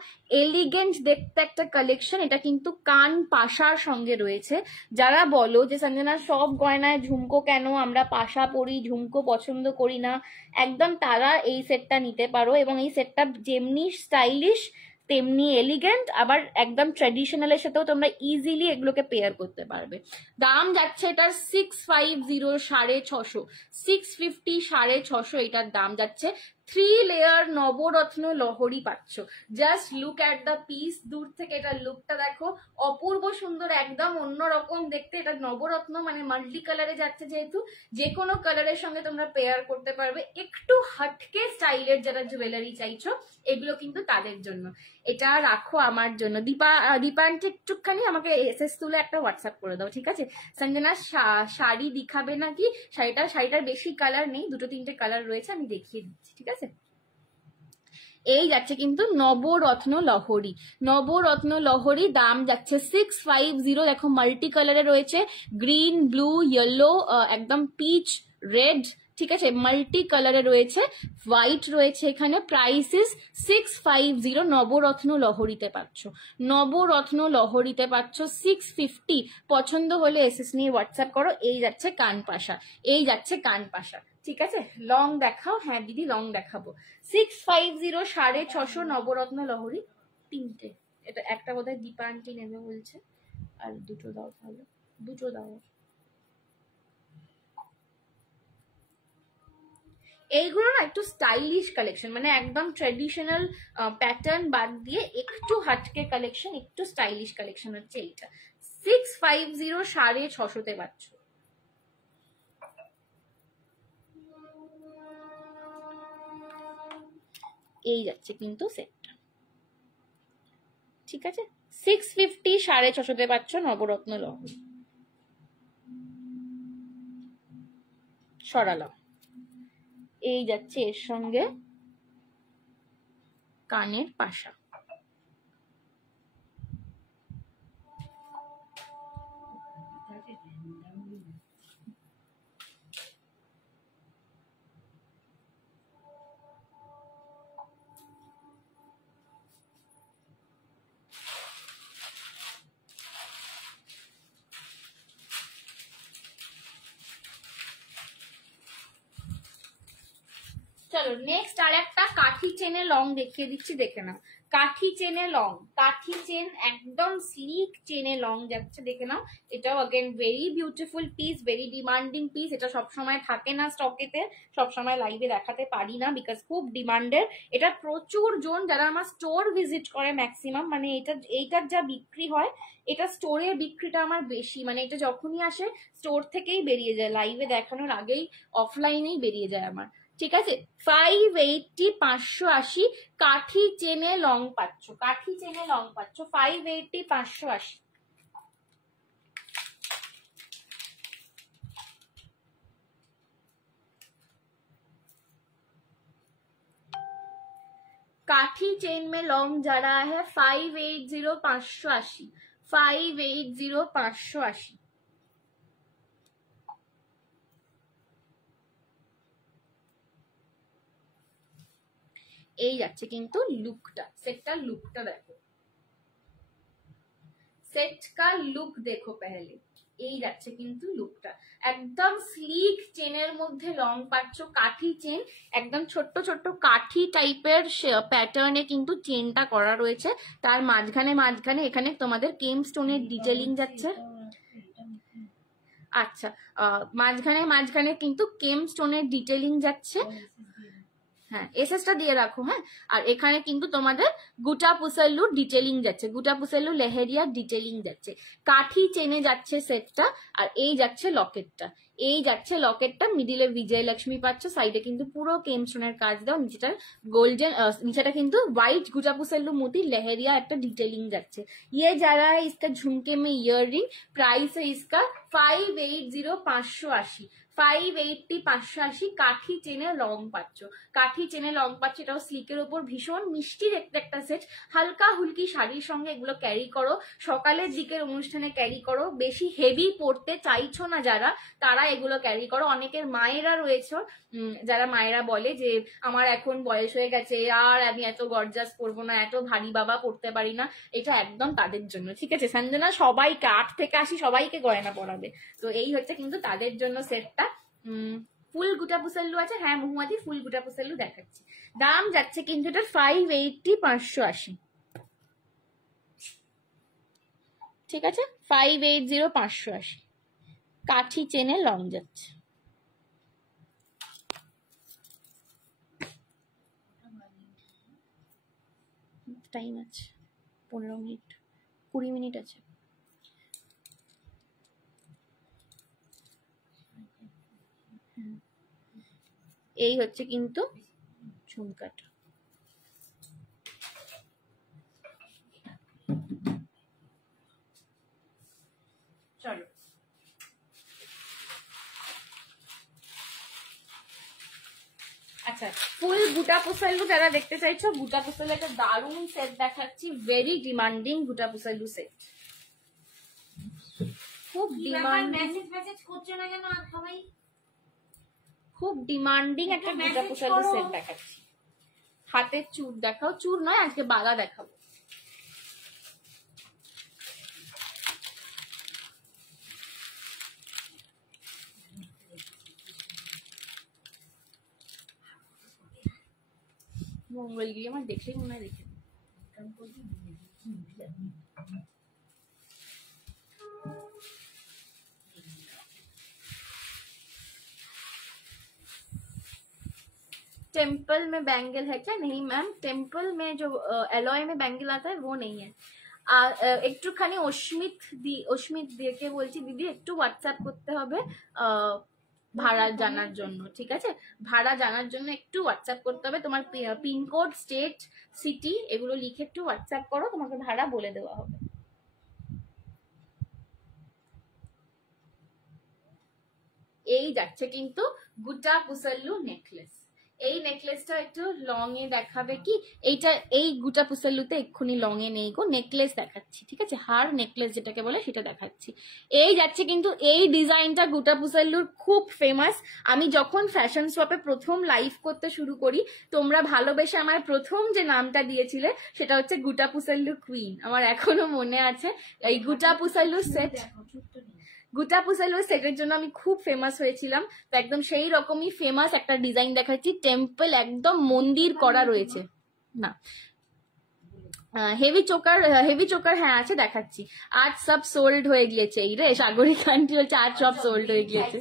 এলিগেন্ট দেখতে একটা কালেকশন। এটা কিন্তু কান পাশার সঙ্গে রয়েছে। যারা বলো যে সঞ্জনা সব গয়নায় ঝুমকো কেন, আমরা পাশা পরি, ঝুমকো পছন্দ করি না, একদম তারা এই সেটটা নিতে পারো। এবং এই সেটটা যেমনি স্টাইলিশ তেমনি এলিগেন্ট, আবার একদম ট্র্যাডিশনালের সাথেও তোমরা ইজিলি এগুলোকে পেয়ার করতে পারবে। দাম যাচ্ছে এটার 650, 650, 650, 650 এটার দাম যাচ্ছে। থ্রি লেয়ার নবরত্ন লহরী পাচ্ছ। Just look at the piece, দূর থেকে এটা লুকটা দেখো, অপূর্ব সুন্দর, একদম অন্যরকম দেখতে। এটা নবরত্ন মানে মাল্টি কালারে যাচ্ছে, যেহেতু যে কোনো কালারের সঙ্গে তোমরা পেয়ার করতে পারবে। একটু হটকে স্টাইলের যারা জুয়েলারি চাইছো, এগুলো কিন্তু তাদের জন্য। এটা রাখো আমার জন্য। দীপা আন্টি একটুখানি আমাকে এসএস তুলে একটা হোয়াটসঅ্যাপ করে দাও, ঠিক আছে? সঞ্জনা শাড়ি দেখাবে নাকি? শাড়িটার বেশি কালার নেই, 2-3টে কালার রয়েছে, আমি দেখিয়ে দিচ্ছি, ঠিক আছে? এই যাচ্ছে কিন্তু নবরত্ন লহরী। নবরত্ন লহরী দাম যাচ্ছে 650। দেখো মাল্টি কালারে রয়েছে, গ্রিন, ব্লু, ইয়েলো, একদম পিচ, রেড, ঠিক আছে? মাল্টি কালারে রয়েছে, হোয়াইট রয়েছে এখানে। Price is 650। নবরত্ন লহরীতে পাচ্ছ, নবরত্ন লহরীতে পাচ্ছ 650। পছন্দ হলে এসএস নিয়ে হোয়াটসঅ্যাপ করো। এই যাচ্ছে কানপাশা, এই যাচ্ছে কানপাশা, ঠিক আছে? লং দেখাও। হ্যাঁ দিদি লং দেখাবো। 650, 650 নবরত্ন লহরী, তিনটে। এটা একটা বোধহয় দীপা আন্টি নেবে বলছে, আর দুটো দাও তাহলে, দুটো দাও। এইগুলো না একটু স্টাইলিশ কালেকশন, মানে একদম ট্রেডিশনাল প্যাটার্ন বাদ দিয়ে একটু হাটকে কালেকশন, একটু স্টাইলিশ কালেকশন হচ্ছে এইটা। 650, 650 পাচ্ছ। এই যাচ্ছে কিন্তু সেটটা, ঠিক আছে? 650, 650 পাচ্ছ নবরত্ন লহরী। সরালাম। এই যাচ্ছে এর সঙ্গে কানের পাশা। চলো নেক্সট আর একটা কাঠি চেনে লং দেখিয়ে দিচ্ছি, দেখে নাও। কাঠি চেনে লং, কাঠি চেন, একদম স্লিক চেনে লং যাচ্ছে, দেখে নাও। এটাও again very beautiful piece, very demanding piece. এটা সবসময় থাকে না স্টকেতে, সবসময় লাইভে দেখাতে পারি না বিকজ খুব ডিমান্ডের। এটা প্রচুর জন যারা আমার স্টোর ভিজিট করে ম্যাক্সিমাম, মানে এইটার যা বিক্রি হয়, এটা স্টোরের বিক্রিটা আমার বেশি, মানে এটা যখনই আসে স্টোর থেকেই বেরিয়ে যায়, লাইভে দেখানোর আগেই অফলাইনেই বেরিয়ে যায় আমার, ঠিক আছে? 580, 580 কাঠি চেনে লং পাচ্ছ, কাঠি চেনে লং পাচ্ছ 580, 580। काठी चेन में लॉन्ग जा रहा है 580, 580, 580, 580। এই যাচ্ছে কিন্তু লুকটা, সেটটা লুকটা দেখো, সেট का লুক দেখো पहले। এই যাচ্ছে কিন্তু লুকটা, একদম স্লিক চেনের মধ্যে লং পাচ্ছ, কাঠি চেন, একদম ছোট্ট ছোট্ট কাঠি টাইপের প্যাটার্নে কিন্তু চেনটা করা রয়েছে। তার মাঝখানে মাঝখানে এখানে তোমাদের কেম স্টোনের ডিটেলিং যাচ্ছে। আচ্ছা, মাঝখানে মাঝখানে কিন্তু কেম স্টোনের ডিটেলিং যাচ্ছে। হ্যাঁ এসএসটা দিয়ে রাখো। হ্যাঁ, আর এখানে কিন্তু তোমাদের গুটা পুসাল্লু ডিটেলিং যাচ্ছে, গুটা পুসাল্লু লেহেরিয়া ডিটেলিং যাচ্ছে। কাঠি চেনে যাচ্ছে সেটটা, আর এই যাচ্ছে লকেটটা। এই যাচ্ছে লকেটটা, মিডিলে বিজয়লক্ষ্মী পাচ্ছ, সাইডে কিন্তু পুরো কেমস্টোনের কাজ দাও, নিচেটা গোল্ডেন, নিচেটা কিন্তু व्हाइट गुटापुसल्लू मोती लहरिया একটা डिटेलिंग যাচ্ছে। ये जा रहा है इसका झुमके में इयररिंग, प्राइस है इसका 580 580 580। কাঠি চেনে লং পাচ্ছ, কাঠি চেনে লং পাচ্ছ, এটাও স্লিকের ওপর ভীষণ মিষ্টি দেখতে একটা সেট। হালকা হুলকি শাড়ির সঙ্গে এগুলো ক্যারি করো, সকালের দিকের অনুষ্ঠানে ক্যারি করো, বেশি হেভি পড়তে চাইছো না যারা, তারা এগুলো ক্যারি করো। অনেকের মায়েরা রয়েছে যারা মায়েরা বলে যে আমার এখন বয়স হয়ে গেছে আর আমি এত গর্জাস পরবো না, এত ভারী বাবা পড়তে পারি না, এটা একদম তাদের জন্য, ঠিক আছে। সঞ্জনা সবাইকে 8 থেকে 80 সবাইকে গয়না পরাবে, তো এই হচ্ছে কিন্তু তাদের জন্য সেটটা। ফুল গুটাপুসল্লু আছে, হ্যাঁ মহুয়াদি ফুল গুটাপুসল্লু দেখাচ্ছি। দাম যাচ্ছে কিন্তু এটা 580 580, ঠিক আছে 580 580। কাঠি চেনে লং যাচ্ছে। টাইম আছে 15 মিনিট 20 মিনিট আছে। এই হচ্ছে কিন্তু ঝুমকাটা। চলো আচ্ছা, ফুল গুটাপুসল্লু যারা দেখতে চাইছো, গুটাপুসল্লু একটা দারুণ সেট দেখাচ্ছি, ভেরি ডিমান্ডিং গুটাপুসল্লু সেট, খুব ডিমান্ডিং, খুব ডিমান্ডিং একটা গুটাপুসল্লু সেট দেখাচ্ছি। হাতের চূড় দেখাও, চূড় নয় আজকে বালা দেখাবো। মঙ্গলগিরি আমার দেখলেই মনে হয় দেখে टेम्पल में बैंगल है क्या? नहीं मैम, टेम्पल में जो एलॉय में बैंगल आता है वो नहीं है। একটুখানি অস্মিত দিকে বলছি দিদি একটু হোয়াটসঅ্যাপ করতে হবে ভাড়া জানার জন্য, ঠিক আছে ভাড়া জানার জন্য একটু হোয়াটসঅ্যাপ করতে হবে, তোমার পিনকোড, স্টেট, সিটি এগুলো লিখে একটু হোয়াটসঅ্যাপ করো, তোমাকে ভাড়া বলে দেওয়া হবে। এই যাচ্ছে কিন্তু গুটাপুসল্লু নেকলেস। এই নেকলেসটা একটু লং এ দেখাবে কি? এইটা এই গুটাপুসল্লুতে এক্ষুনি লং এ নেই গো, নেকলেস দেখাচ্ছি, ঠিক আছে হার নেকলেস যেটাকে বলে সেটা দেখাচ্ছি। এই যাচ্ছে কিন্তু এই ডিজাইনটা গুটাপুসল্লুর খুব ফেমাস। আমি যখন ফ্যাশন শপে প্রথম লাইভ করতে শুরু করি, তোমরা ভালোবেসে আমার প্রথম যে নামটা দিয়েছিলে সেটা হচ্ছে গুটাপুসল্লু কুইন, আমার এখনো মনে আছে। এই গুটাপুসল্লু সেট, গুটাপুসল্লু সেটের জন্য আমি খুব ফেমাস হয়েছিলাম, তো একদম সেই রকমই ফেমাস একটা ডিজাইন দেখাচ্ছি। টেম্পল একদম মন্দির করা রয়েছে না, হেভি চোকার হ্যাঁ আছে দেখাচ্ছি। আজ সব সোল্ড হয়ে গিয়েছে, এই রে সাগরিক আন্টি বলছে আজ সব সোল্ড হয়ে গিয়েছে।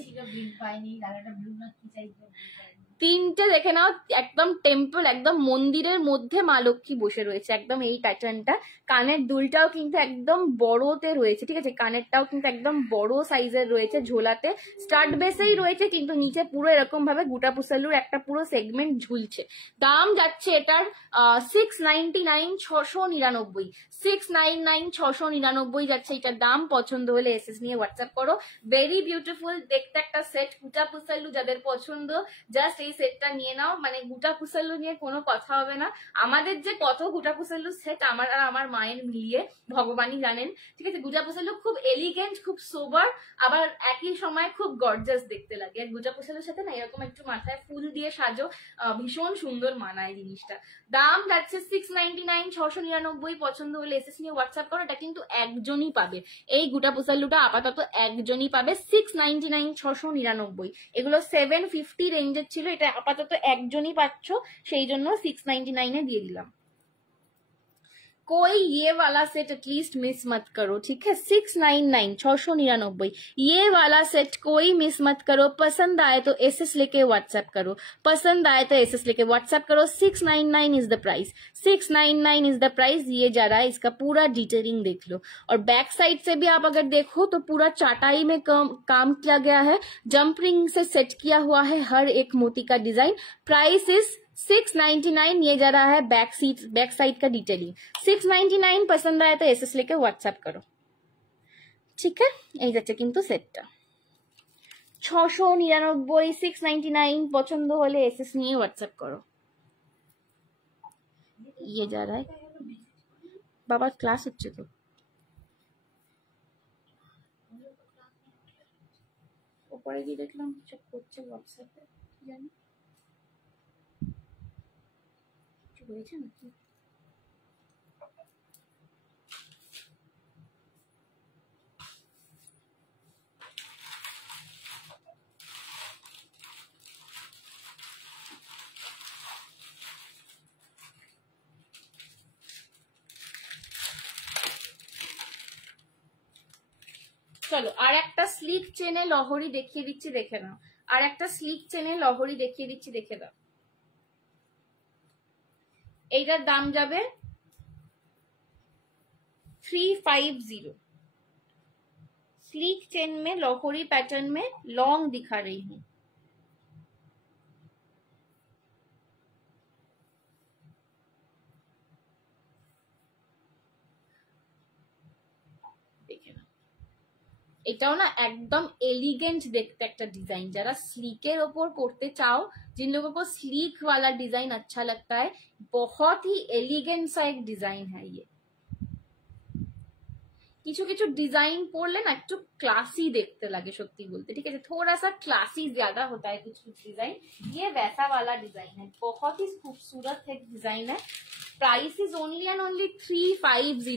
তিনটে দেখে নাও, একদম টেম্পল, একদম মন্দিরের মধ্যে মা লক্ষ্মী বসে রয়েছে, একদম এই প্যাটার্নটা। কানের দুলটাও কিন্তু একদম বড়তে রয়েছে, ঠিক আছে কানেরটাও কিন্তু একদম বড় সাইজের রয়েছে, ঝোলাতে স্টার্ট বেসেই রয়েছে, কিন্তু নিচে পুরো এরকম ভাবে গুটাপুসল্লুর একটা পুরো সেগমেন্ট ঝুলছে। দাম যাচ্ছে এটার 699 699, 699 699 যাচ্ছে এটার দাম। পছন্দ হলে এসএস নিয়ে হোয়াটসঅ্যাপ করো। ভেরি বিউটিফুল দেখতে একটা সেট, গুটাপুসল্লু যাদের পছন্দ জাস্ট এই সেটটা নিয়ে নাও, মানে গুটাপুসল্লু নিয়ে কোনো কথা হবে না। আমাদের যে কত গুটাপুসল্লু সেট আমার আর আমার মায়ের মিলিয়ে ভগবানই জানেন, ঠিক আছে গুটাপুসল্লু খুব এলিগেন্ট, খুব সোবার, আবার একই সময় খুব গর্জাস দেখতে লাগে। আর গুটাপুসল্লুর সাথে না এরকম একটু মাথায় ফুল দিয়ে সাজো, ভীষণ সুন্দর মানায় জিনিসটা। দাম যাচ্ছে 699 699। পছন্দ হলে এসএস নিয়ে হোয়াটসঅ্যাপ করো। এটা কিন্তু একজনই পাবে, এই গুটাপুসল্লুটা আপাতত একজনই পাবে। 699 699, এগুলো 750 রেঞ্জের ছিল, এটা আপাতত একজনই পাচ্ছ, সেই জন্য 699 এ দিয়ে দিলাম। कोई ये वाला सेट एटलीस्ट मिस मत करो, ठीक है। 699 699 ये वाला सेट कोई मिस मत करो। पसंद आए तो एसएस लेके व्हाट्सएप करो, पसंद आए तो एसएस लेके व्हाट्सएप करो। 699 is the price, 699 is the price. ये जा रहा है, इसका पूरा डिटेलिंग देख लो। और बैक साइड से भी आप अगर देखो तो पूरा चाटाई में काम किया गया है, जंप रिंग से सेट किया हुआ है हर एक मोती का डिजाइन। Price is 699। ये जा रहा है बैक साइड का डिटेलिंग। 699 पसंद आए तो एसएस लेके व्हाट्सएप करो, ठीक है। এই যাচ্ছে কিন্তু সেটটা 699 699 পছন্দ হলে এসএস নিয়ে হোয়াটসঅ্যাপ করো। ये जा रहा है, বাবার ক্লাস হচ্ছে তো। উপরে গিয়ে দেখলাম চেক করছে হোয়াটসঅ্যাপে, জানি হয়েছে নাকি। চলো আর একটা স্লিক চেনে লহরি দেখিয়ে দিচ্ছি, দেখে নাও। আর একটা স্লিক চেনে লহরি দেখিয়ে দিচ্ছি, দেখে দাও। এইটার দাম যাবে 350। स्लीक चेन में लहोरी पैटर्न में लॉन्ग दिखा रही हूँ। এটাও না একদম एलिगेंट देखते একটা डिजाइन। যারা স্লিকের ওপর করতে চাও, जिन लोगों को स्लीक वाला डिजाइन अच्छा लगता है, बहुत ही एलिगेंट सा एक डिजाइन है ये। কিছু কিছু ডিজাइन পরলে না একটু क्लासी देखते लगे, সত্যি বলতে, ঠিক আছে। थोड़ा सा क्लासी ज्यादा होता है कुछ कुछ डिजाइन। ये वैसा वाला डिजाइन है, बहुत ही खूबसूरत है डिजाइन है। Price is only and only 350।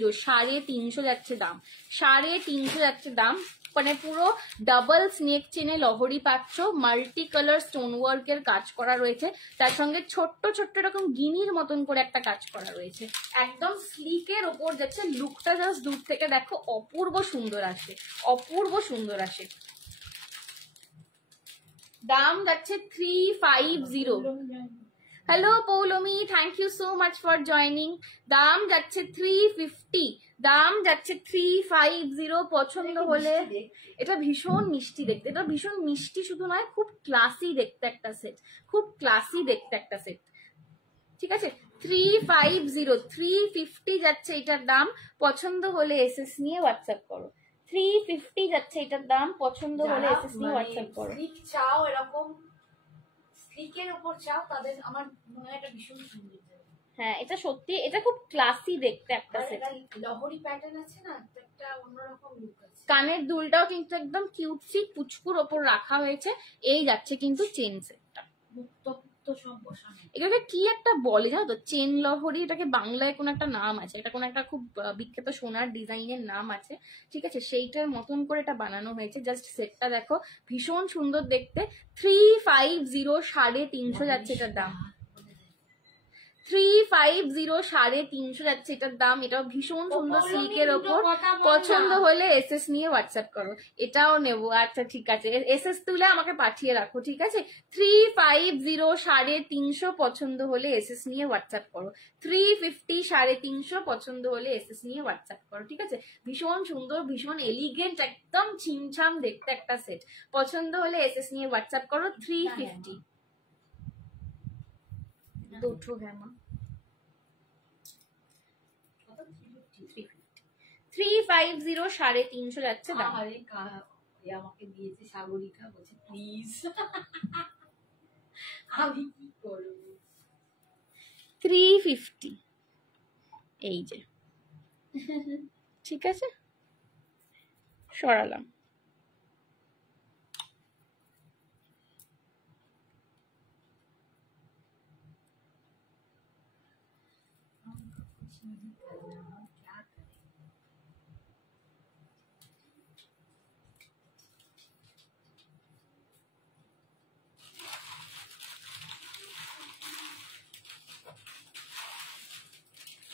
350 যাচ্ছে দাম, 350 যাচ্ছে দাম। মানে পুরো ডাবল স্নেক চেনে লহরি পাচ্ছ, মাল্টি কালার স্টোন ওয়ার্কের কাজ করা রয়েছে, তার সঙ্গে ছোট্ট ছোট্ট এরকম গিনির মতন করে একটা কাজ করা রয়েছে। একদম স্লিকের ওপর যাচ্ছে। লুকটা জাস্ট দূর থেকে দেখো, অপূর্ব সুন্দর আসে, অপূর্ব সুন্দর আসে। দাম যাচ্ছে 350। Hello Poulami, thank you so much for joining. দাম যাচ্ছে 350, দাম যাচ্ছে 350। পছন্দ হলে, এটা ভীষণ মিষ্টি দেখতে, এটা ভীষণ মিষ্টি শুধু নয়, খুব ক্লাসি দেখতে একটা সেট, খুব ক্লাসি দেখতে একটা সেট, ঠিক আছে। 350 350 যাচ্ছে এটার দাম। পছন্দ হলে এসএস নিয়ে হোয়াটসঅ্যাপ করো। 350 যাচ্ছে এটার দাম, পছন্দ হলে এসএস নিয়ে হোয়াটসঅ্যাপ করো। চাও এরকম স্লিকের উপর চাও, তাদের আমার মনে হয় এটা ভীষণ সুন্দর। হ্যাঁ এটা সত্যি, এটা খুব ক্লাসি দেখতে একটা সেট। লহরি প্যাটার্ন আছে না, একটা অন্যরকম লুক আছে। কানের দুলটাও কিন্তু একদম কিউটসি পুচকুর ওপর রাখা হয়েছে। এই যাচ্ছে কিন্তু চেন সেটটা, এটাকে কি একটা বলে জানো তো, চেন লহরি। এটাকে বাংলায় কোনো একটা নাম আছে, এটা কোনো একটা খুব বিখ্যাত সোনার ডিজাইনের নাম আছে, ঠিক আছে। সেইটার মতন করে এটা বানানো হয়েছে। জাস্ট সেটটা দেখো, ভীষণ সুন্দর দেখতে। 350 350 যাচ্ছে এটার দাম। 350 350 যাচ্ছে এটার দাম। এটাও ভীষণ সুন্দর সিল্কের ওপর। পছন্দ হলে এসএস নিয়ে হোয়াটসঅ্যাপ করো। এটাও নেবো, আচ্ছা ঠিক আছে, এসএস তুলে আমাকে পাঠিয়ে রাখো, ঠিক আছে। 350 350 পছন্দ হলে এসএস নিয়ে হোয়াটসঅ্যাপ করো। 350 350 পছন্দ হলে এসএস নিয়ে হোয়াটসঅ্যাপ করো, ঠিক আছে। ভীষণ সুন্দর, ভীষণ এলিগেন্ট, একদম ছিমছাম দেখতে একটা সেট। পছন্দ হলে এসএস নিয়ে হোয়াটসঅ্যাপ করো। 350 দুটো है माँ। 350 350 যাচ্ছে দাম। আরে আমাকে দিয়েছে সাগরিকা, বলছে প্লিজ আমি কি করব। 350 এই যে, ঠিক আছে, সরালাম।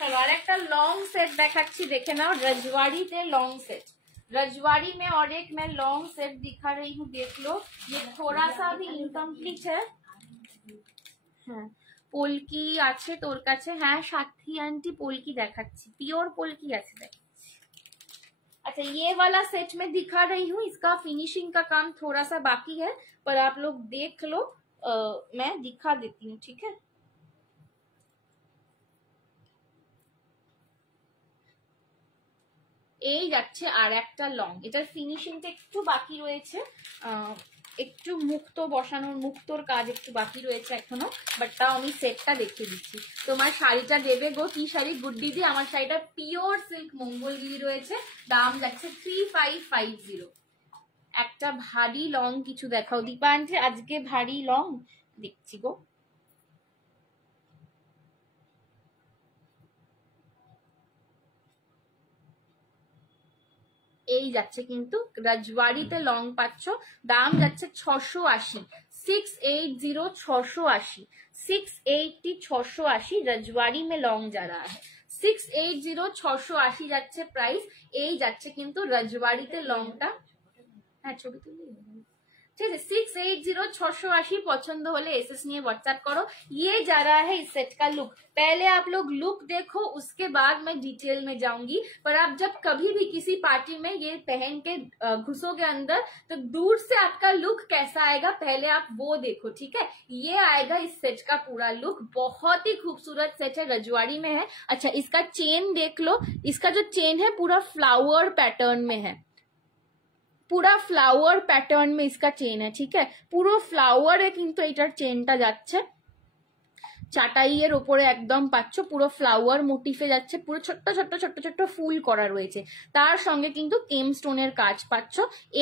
চলো আর একটা लॉन्ग सेट देखाচ্ছি দেখে নাও रजवाड़ी ते लॉन्ग सेट रजवाड़ी में और एक मैं लॉन्ग सेट दिखा रही हूँ देख लो ये थोड़ा सा भी इनकम्प्लीट है हाँ पोल्की আছে তোর কাছে হ্যাঁ সাথী आंटी पोल्की দেখাচ্ছি পিওর पोल्की আছে দেখাচ্ছি अच्छा ये वाला सेट में दिखा रही हूँ इसका फिनिशिंग का काम थोड़ा सा बाकी है पर आप लोग देख लो मैं दिखा देती हूँ ठीक है এই যাচ্ছে আর একটা লং এটার ফিনিশিংটা একটু বাকি রয়েছে একটু মুক্ত বসানোর মুক্তর কাজ একটু বাকি রয়েছে এখনো বাট তাও আমি সেটটা দেখিয়ে দিচ্ছি তোমার শাড়িটা দেবে গো কি শাড়ি গুড্ডি দি আমার শাড়িটা পিওর সিল্ক মঙ্গলগিরি রয়েছে দাম যাচ্ছে 3550 একটা ভারী লং কিছু দেখাও দীপা আন্টি আজকে ভারী লং দেখছি গো এই যাচ্ছে কিন্তু রাজওয়াড়িতে লং পাচ্ছ দাম যাচ্ছে 680 680 680 680 680 रजवाड़ी में लॉन्ग जा रहा है 680 680 যাচ্ছে প্রাইস এই যাচ্ছে কিন্তু রাজওয়াড়িতে লংটা হ্যাঁ ছবি তুলে ठीक है 680 680 पसंद होले एसएस नहीं व्हाट्सएप करो ये जा रहा है इस सेट का लुक पहले आप लोग लुक देखो उसके बाद मैं डिटेल में जाऊंगी पर आप जब कभी भी किसी पार्टी में ये पहन के घुसोगे अंदर तो दूर से आपका लुक कैसा आएगा पहले आप वो देखो ठीक है ये आएगा इस सेट का पूरा लुक बहुत ही खूबसूरत सेट है रजवाड़ी में है अच्छा इसका चेन देख लो इसका जो चेन है पूरा फ्लावर पैटर्न में है पूरा फ्लावर पैटर्न में इसका चेन है ठीक है पूरा फ्लावर है किंतु एटार चेनटा जाच्छे চাটাইয়ের উপরে একদম পাচ্ছ পুরো ফ্লাওয়ার মোটিফে যাচ্ছে পুরো ছোট্ট ছোট্ট ছোট্ট ছোট্ট ফুল করা রয়েছে তার সঙ্গে কিন্তু কেম স্টোনের কাজ পাচ্ছ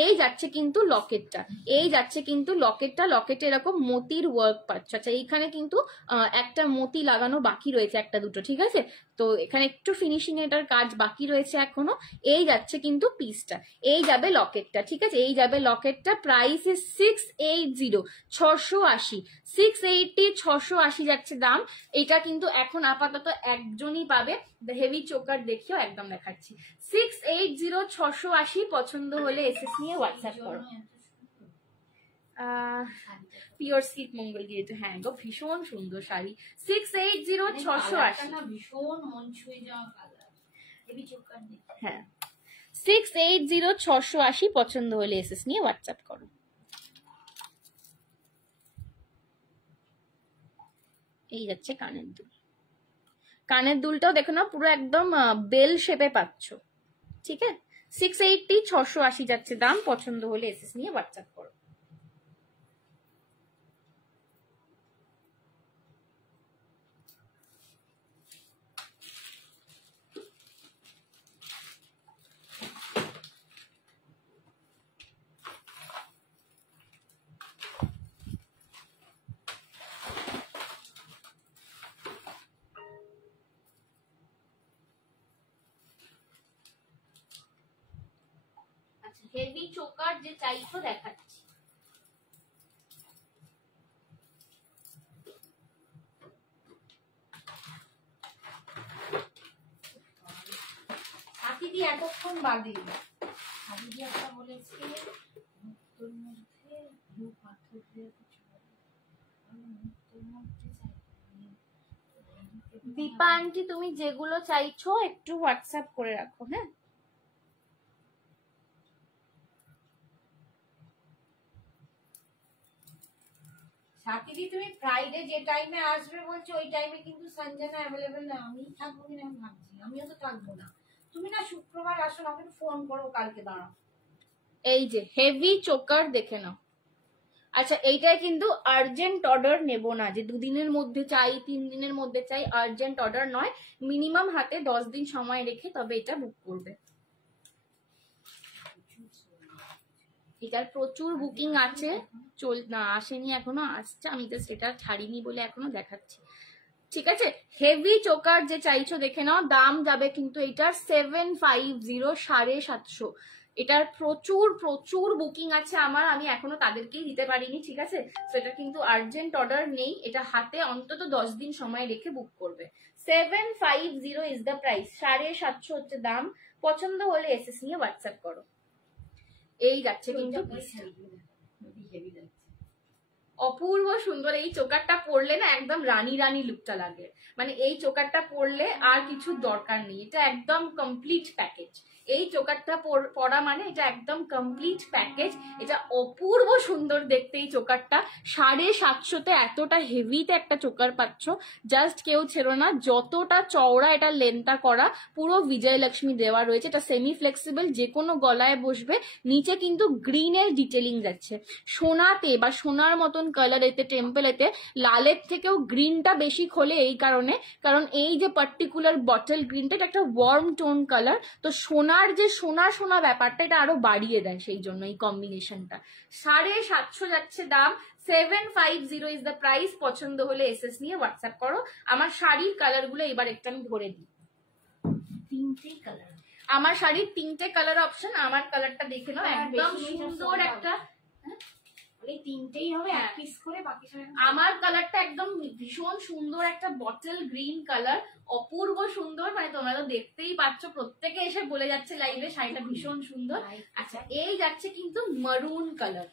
এই যাচ্ছে কিন্তু লকেটটা এই যাচ্ছে কিন্তু লকেটে এরকম মতির ওয়ার্ক পাচ্ছ আচ্ছা এইখানে কিন্তু একটা মতি লাগানো বাকি রয়েছে একটা দুটো ঠিক আছে তো এখানে একটু ফিনিশিং এটার কাজ বাকি রয়েছে এখনো এই যাচ্ছে কিন্তু পিসটা এই যাবে লকেটটা ঠিক আছে এই যাবে লকেটটা প্রাইস ইজ 680 680 680 680 যাচ্ছে দাম এটা কিন্তু এখন আপাতত একজনই পাবে হেভি চোকার দেখিও একদম দেখাচ্ছি 680 680 পছন্দ হলে এসএস নিয়ে হোয়াটসঅ্যাপ করো পিওর সিল্ক মঙ্গলগিরি তো হ্যাঁ গো ভীষণ সুন্দর শাড়ি 680 680 ভীষণ মন ছুঁয়ে যাওয়া কালার হেভি চোকার হ্যাঁ 680 680 পছন্দ হলে এসএস নিয়ে হোয়াটসঅ্যাপ করো এই যাচ্ছে কানের দুলটাও দেখো না পুরো একদম বেল শেপে পাচ্ছ ঠিক আছে 680 680 যাচ্ছে দাম পছন্দ হলে এসএস নিয়ে হোয়াটসঅ্যাপ করো হেভি চোকার যে চাইছো দেখাচ্ছি সাথীদি এতক্ষণ বাদে সাথীদি একটা বলেছে মুক্তোর মধ্যে ব্লু পাথর দিয়ে দীপা আন্টি তুমি যেগুলো চাইছো একটু হোয়াটসঅ্যাপ করে রাখো হ্যাঁ সাথীদি তুমি ফ্রাইডে যে টাইমে আসবে বলছো ওই টাইমে কিন্তু সঞ্জনা অ্যাভেলেবেল না আমি থাকবো কিনা আমি ভাবছি আমিও তো থাকবো না তুমি না শুক্রবার আসো আমাকে ফোন করো কালকে দাঁড়াও এই যে হেভি চোকার দেখে নাও আচ্ছা এইটাই কিন্তু আর্জেন্ট অর্ডার নেব না যে দুদিনের মধ্যে চাই 3 দিনের মধ্যে চাই আর্জেন্ট অর্ডার নয় মিনিমাম হাতে 10 দিন সময় রেখে তবে এটা বুক করবে এটার প্রচুর বুকিং আছে না আসেনি এখনো আসছে আমি তো সেটা ছাড়িনি বলে এখনো দেখাচ্ছি ঠিক আছে হেভি চোকার যে চাইছো দেখে নাও দাম যাবে কিন্তু এটার 750 750 এটার প্রচুর প্রচুর বুকিং আছে আমার, আমি এখনো তাদেরকেই দিতে পারিনি, ঠিক আছে? তো এটা কিন্তু আর্জেন্ট অর্ডার নেই, এটা হাতে অন্তত 10 দিন সময় রেখে বুক করবে। 750 ইজ দ্য প্রাইস, 750 হচ্ছে দাম। পছন্দ হলে এসএস নিয়ে হোয়াটসঅ্যাপ করো। এই যাচ্ছে কিন্তু অপূর্ব সুন্দর। এই চোকারটা পরলে না একদম রানী রানী লুকটা লাগে, মানে এই চোকারটা পরলে আর কিছু দরকার নেই, এটা একদম কমপ্লিট প্যাকেজ। এই চোকারটা পরা মানে এটা একদম কমপ্লিট প্যাকেজ, এটা অপূর্ব সুন্দর দেখতে এই চোকারটা। 750 এতটা হেভিতে একটা চোকার পাচ্ছ, জাস্ট কেউ ছিল না। যতটা চওড়া এটা লেন্থটা করা, পুরো বিজয়লক্ষ্মী দেওয়া রয়েছে, এটা সেমি ফ্লেক্সিবল, যে কোনো গলায় বসবে। নিচে কিন্তু গ্রিনের ডিটেলিং যাচ্ছে, সোনাতে বা সোনার মতন কালার, এতে টেম্পল, এতে লালের থেকেও গ্রিনটা বেশি খোলে এই কারণে, কারণ এই যে পার্টিকুলার বটল গ্রিনটা এটা একটা ওয়ার্ম টোন কালার, তো সোনার যে সোনা সোনা ব্যাপারটা এটা আরো বাড়িয়ে দেয়, সেই জন্য এই কম্বিনেশনটা। 750 যাচ্ছে দাম, 750 ইজ দ্য প্রাইস। পছন্দ হলে এসএস নিয়ে হোয়াটসঅ্যাপ করো। আমার শাড়ির কালার গুলো এবার একটু আমি ধরে দিই। তিনটেই কালার, আমার শাড়ির 3টে কালার অপশন, আমার কালারটা দেখে নাও, একদম সুন্দর একটা, তিনটেই হবে এক পিস করে, বাকি আমার কালারটা একদম ভীষণ সুন্দর একটা বটল গ্রিন কালার, অপূর্ব সুন্দর, মানে তোমরা তো দেখতেই পাচ্ছ, প্রত্যেকে এসে বলে যাচ্ছে লাইভে শাড়িটা ভীষণ সুন্দর। আচ্ছা, এই যাচ্ছে কিন্তু মারুন colour,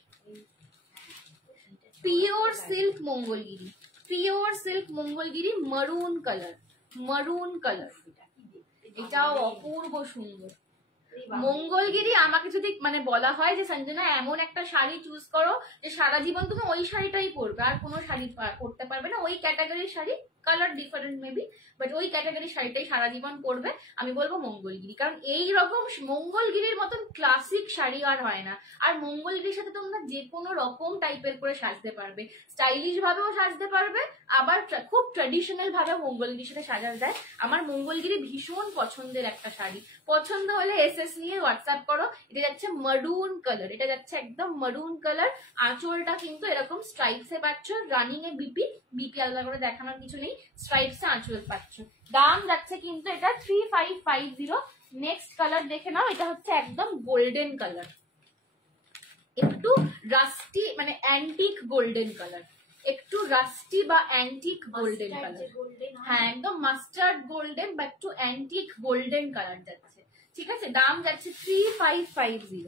pure silk Mangalagiri, pure silk Mangalagiri মারুন কালার, মারুন কালার, এটাও অপূর্ব সুন্দর। মঙ্গলগিরি আমাকে যদি মানে বলা হয় যে সঞ্জনা এমন একটা শাড়ি চুজ করো যে সারা জীবন তুমি ওই শাড়িটাই পরবে, আর কোনো শাড়ি পরতে পারবে না, ওই ক্যাটাগরির sari, colour different maybe, but ওই ক্যাটাগরির শাড়িটাই সারা জীবন পরবে, আমি বলবো মঙ্গলগিরি। কারণ এই রকম মঙ্গলগিরির মতন ক্লাসিক শাড়ি আর হয় না। আর মঙ্গলগিরির সাথে তোমরা যে কোনো রকম টাইপের করে সাজতে পারবে, স্টাইলিশ ভাবেও সাজতে পারবে, আবার খুব ট্র্যাডিশনাল ভাবে মঙ্গলগিরির সাথে সাজা যায়। আমার মঙ্গলগিরি ভীষণ পছন্দের একটা শাড়ি, পছন্দ হলে এসএস নিয়ে হোয়াটসঅ্যাপ করো। এটা যাচ্ছে মারুন কালার, এটা যাচ্ছে একদম মারুন কালার। আঁচলটা কিন্তু এরকম স্ট্রাইপসে পাচ্ছ, রানিং এ বিপি, বিপি আলাদা করে দেখানোর কিছু নেই, স্ট্রাইপসে আঁচল পাচ্ছ। দাম যাচ্ছে কিন্তু এটা 3550। নেক্সট কালার দেখে নাও, এটা হচ্ছে একদম গোল্ডেন কালার, একটু রাস্টি মানে অ্যান্টিক গোল্ডেন কালার, একটু রাস্টি বা অ্যান্টিক গোল্ডেন কালার, হ্যাঁ একদম মাস্টার্ড গোল্ডেন বা একটু অ্যান্টিক গোল্ডেন কালার যাচ্ছে, ঠিক আছে? দাম যাচ্ছে 3550,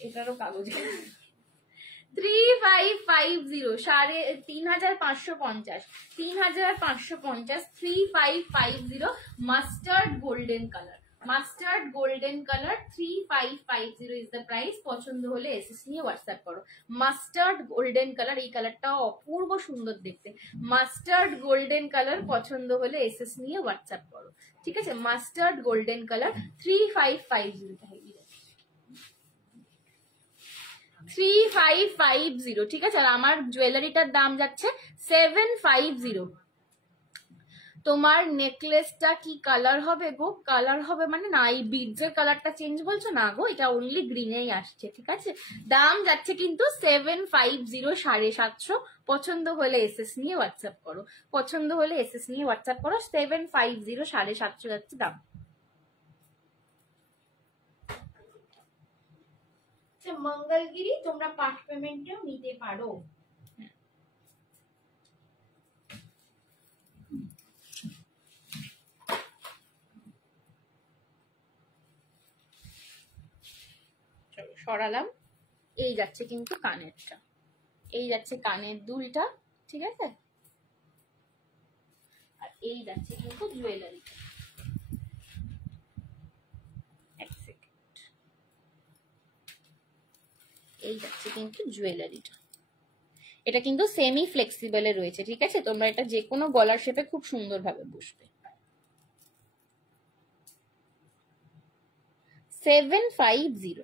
এটারও কাগজ 3550, 3550, 3550, 3550, mustard golden colour, mustard golden colour, 3550 is the price. পছন্দ হলে এসএস নিয়ে হোয়াটসঅ্যাপ করো। মাস্টার্ড গোল্ডেন কালার, এই কালারটাও অপূর্ব সুন্দর দেখতে, মাস্টার্ড গোল্ডেন কালার, পছন্দ হলে এসএস নিয়ে হোয়াটসঅ্যাপ করো, ঠিক আছে? মাস্টার্ড গোল্ডেন কালার 3550, 3550, ঠিক আছে? আর আমার জুয়েলারিটার দাম যাচ্ছে 750। তোমার নেকলেসটা কি কালার হবে গো? কালার হবে মানে না, এই বিডসের কালারটা চেঞ্জ বলছো না গো, এটা অনলি গ্রিনেই আসছে, ঠিক আছে? দাম যাচ্ছে কিন্তু 750, 750। পছন্দ হলে এসএস নিয়ে হোয়াটসঅ্যাপ করো, পছন্দ হলে এসএস নিয়ে হোয়াটসঅ্যাপ করো। 750, 750 যাচ্ছে দাম। মঙ্গলগিরি তোমরা পার্ট পেমেন্টেও নিতে পারো। সরালাম। এই যাচ্ছে কিন্তু কানেরটা, এই যাচ্ছে কানের দুলটা, ঠিক আছে? আর এই যাচ্ছে কিন্তু জুয়েলারিটা, এক সেকেন্ড, এই যাচ্ছে কিন্তু জুয়েলারিটা। এটা কিন্তু সেমি ফ্লেক্সিবলে রয়েছে, ঠিক আছে? তোমরা এটা যে কোনো গলার শেপে খুব সুন্দরভাবে বসবে। 750।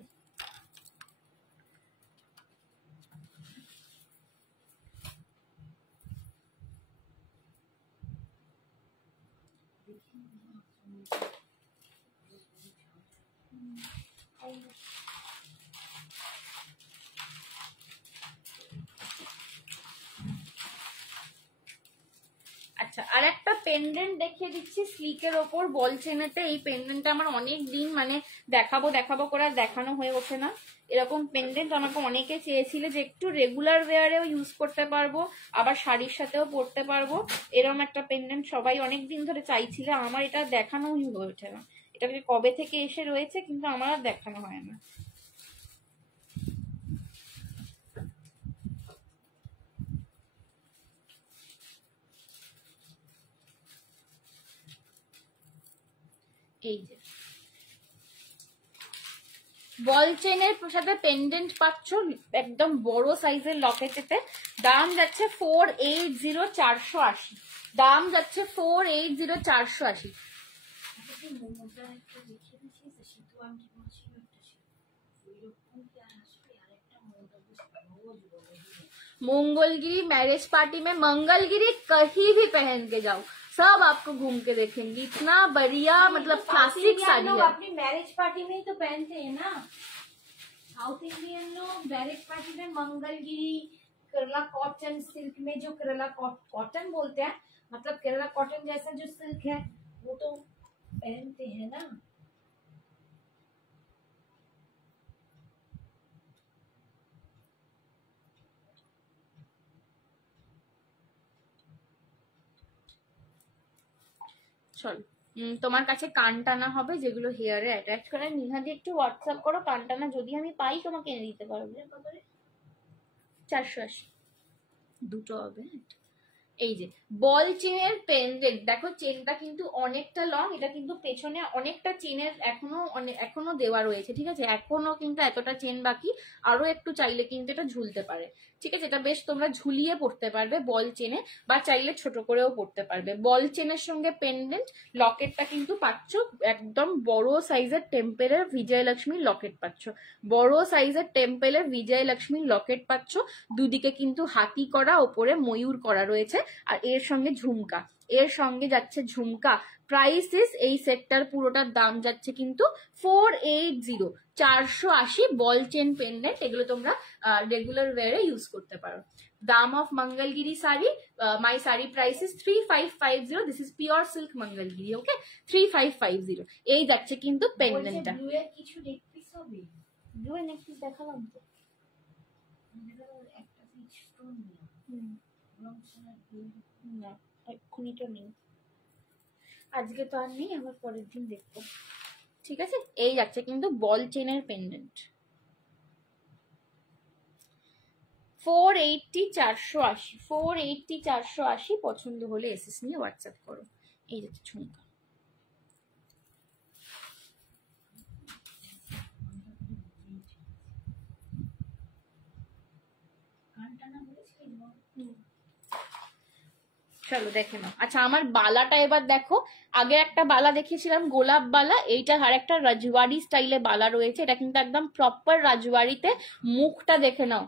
আচ্ছা, আর একটা পেন্ডেন্ট দেখিয়ে দিচ্ছি স্লিকের ওপর বল চেনেতে। এই পেন্ডেন্টটা আমার অনেক দিন মানে দেখাবো করে আর দেখানো হয়ে ওঠে না। এরকম পেন্ডেন্ট আমাকে অনেকে চেয়েছিল যে একটু রেগুলার ওয়ারেও ইউজ করতে পারবো, আবার শাড়ির সাথেও পরতে পারবো, এরকম একটা পেন্ডেন্ট সবাই অনেক দিন ধরে চাইছিল। আমার এটা দেখানোই হয়ে ওঠে না, এটা কবে থেকে এসে রয়েছে কিন্তু আমার আর দেখানো হয় না। এই যে বল চেনের সাথে পেন্ডেন্ট পাচ্ছ একদম বড় সাইজের লকেটেতে। দাম যাচ্ছে 480, দাম যাচ্ছে 480। मंगलगिरी मैरिज पार्टी में मंगलगिरी कहीं भी पहन के जाओ, सब आपको घूम के देखेंगे। इतना बढ़िया मतलब क्लासिक साड़ी है। अपनी मैरिज पार्टी में ही तो पहनते हैं ना, साउथ इंडियन लोग मैरिज पार्टी में मंगलगिरी, केरला कॉटन सिल्क में, जो केरला कॉटन बोलते हैं, मतलब केरला कॉटन जैसा जो सिल्क है वो तो पहनते हैं ना। চল তোমার কাছে কান টানা হবে যেগুলো হেয়ারে অ্যাটাচ করে। নিহাদি একটু হোয়াটসঅ্যাপ করো, কান টানা যদি আমি পাই তোমাকে এনে দিতে পারবো। 480 দুটো হবে। এই যে বল চেনের পেন্ডেন্ট দেখো, চেনটা কিন্তু অনেকটা লং, এটা কিন্তু পেছনে অনেকটা চেনের এখনো দেওয়া রয়েছে, ঠিক আছে, এখনো কিন্তু এতটা চেন বাকি, আরো একটু চাইলে কিন্তু এটা ঝুলতে পারে, ঠিক আছে। এটা বেশ তোমরা ঝুলিয়ে পড়তে পারবে বল চেনে, বা চাইলে ছোট করেও পড়তে পারবে। বল চেনের সঙ্গে পেন্ডেন্ট লকেটটা কিন্তু পাচ্ছ একদম বড় সাইজের টেম্পেলের বিজয়লক্ষ্মীর লকেট পাচ্ছ, বড় সাইজের টেম্পেলের বিজয়লক্ষ্মীর লকেট পাচ্ছ। দুদিকে কিন্তু হাতি করা, ওপরে ময়ূর করা রয়েছে, আর এর সঙ্গে ঝুমকা, এর সঙ্গে যাচ্ছে ঝুমকা। প্রাইসেস এই সেটটার পুরোটার দাম যাচ্ছে কিন্তু 480, 480 বল চেন পেন্ডেন্ট। এগুলো তোমরা রেগুলার ওয়ারে ইউজ করতে পারো। দাম of Mangalagiri sari, my sari prices 3550। This is pure silk Mangalagiri, okay, 3550। এই যাচ্ছে কিন্তু পেন্ডেন্টটা। ব্লু এর কিছু নেক পিস হবে, ব্লু এর নেক পিস দেখালাম তো, একটা স্টোন নিয়ে না এক্ষুনি তো নেই, আজকে তো আর নেই, আমার পরের দিন দেখবো, ঠিক আছে। এই যাচ্ছে কিন্তু বল চেনের পেন্ডেন্ট 480, 480, 480, 480। পছন্দ হলে এসএস নিয়ে হোয়াটসঅ্যাপ করো। এই যাচ্ছে ঝুমকা। চলো দেখে নাও। আচ্ছা আমার বালাটা এবার দেখো, আগে একটা বালা দেখিয়েছিলাম গোলাপ বালা, এইটা আর একটা রাজওয়াড়ি স্টাইলে বালা রয়েছে, এটা কিন্তু একদম প্রপার রাজওয়াড়িতে। মুখটা দেখে নাও,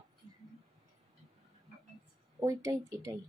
ওইটাই এটাই,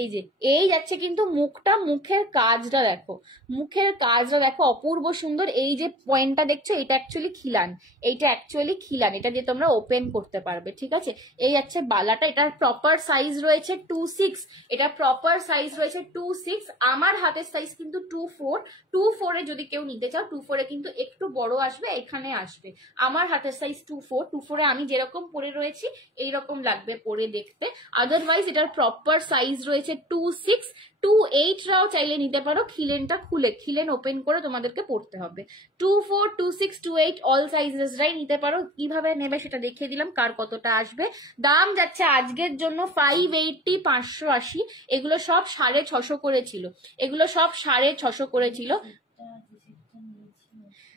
এই যে এই যাচ্ছে কিন্তু মুখটা, মুখের কাজটা দেখো, মুখের কাজটা দেখো অপূর্ব সুন্দর। এই যে পয়েন্টটা দেখছো এটা অ্যাকচুয়ালি খিলান, এইটা অ্যাকচুয়ালি খিলান, এটা দিয়ে তোমরা ওপেন করতে পারবে, ঠিক আছে। এই যাচ্ছে বালাটা, এটার প্রপার সাইজ রয়েছে 26, এটা প্রপার সাইজ রয়েছে 26। আমার হাতের সাইজ কিন্তু 24, 24-এ যদি কেউ নিতে চাও 24-এ কিন্তু একটু বড় আসবে, এখানে আসবে। আমার হাতের সাইজ 24, 24-এ আমি যেরকম পরে রয়েছি এইরকম লাগবে পরে দেখতে। আদারওয়াইজ এটার প্রপার সাইজ রয়েছে 26, 28রাও চাইলে নিতে পারো, খিলেনটা খুলে খিলেন ওপেন করে তোমাদেরকে পড়তে হবে। 24, 26, 28 অল সাইজেসরাই নিতে পারো। কিভাবে নেবে সেটা দেখিয়ে দিলাম, কার কতটা আসবে। দাম যাচ্ছে আজকের জন্য 580, 580। এগুলো সব 650 করেছিল, এগুলো সব 650 করেছিল।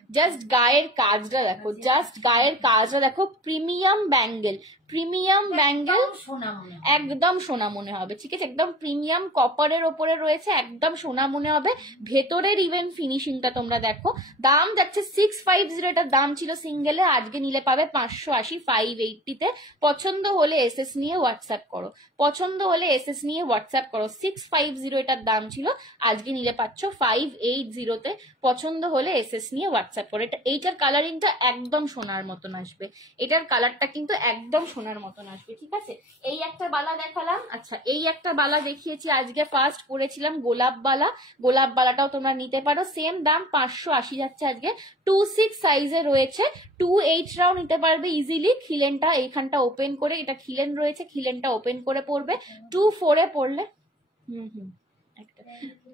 জাস্ট গায়ের কাজটা দেখো, জাস্ট গায়ের কাজটা দেখো, প্রিমিয়াম ব্যাঙ্গেল, প্রিমিয়াম ব্যাঙ্গেল, একদম সোনা মনে হবে, ঠিক আছে, একদম প্রিমিয়াম কপারের ওপরে রয়েছে, একদম সোনা মনে হবে। ভেতরের ইভেন ফিনিশিংটা তোমরা দেখো। দাম যাচ্ছে 650, এটার দাম ছিল সিঙ্গেলে, আজকে নিলে পাবে 580, 580-তে। পছন্দ হলে এসএস নিয়ে হোয়াটসঅ্যাপ করো, পছন্দ হলে এসএস নিয়ে হোয়াটসঅ্যাপ করো। 650 এটার দাম ছিল, আজকে নিলে পাচ্ছ 580-তে। পছন্দ হলে এসএস নিয়ে হোয়াটসঅ্যাপ করো। এইটার কালারিংটা একদম সোনার মতন আসবে, এটার কালারটা কিন্তু একদম সোনার মতন আসবে, ঠিক আছে। এই একটা বালা দেখালাম। আচ্ছা, এই একটা বালা দেখিয়েছি আজকে, ফার্স্ট পরেছিলাম গোলাপ বালা। গোলাপ বালাটাও তোমরা নিতে পারো, সেম দাম 580 যাচ্ছে আজকে। 2-6 সাইজে রয়েছে, 2-8 রাও নিতে পারবে ইজিলি। খিলেনটা এইখানটা ওপেন করে, এটা খিলেন রয়েছে, খিলেনটা ওপেন করে পরবে। 2-4 পরলে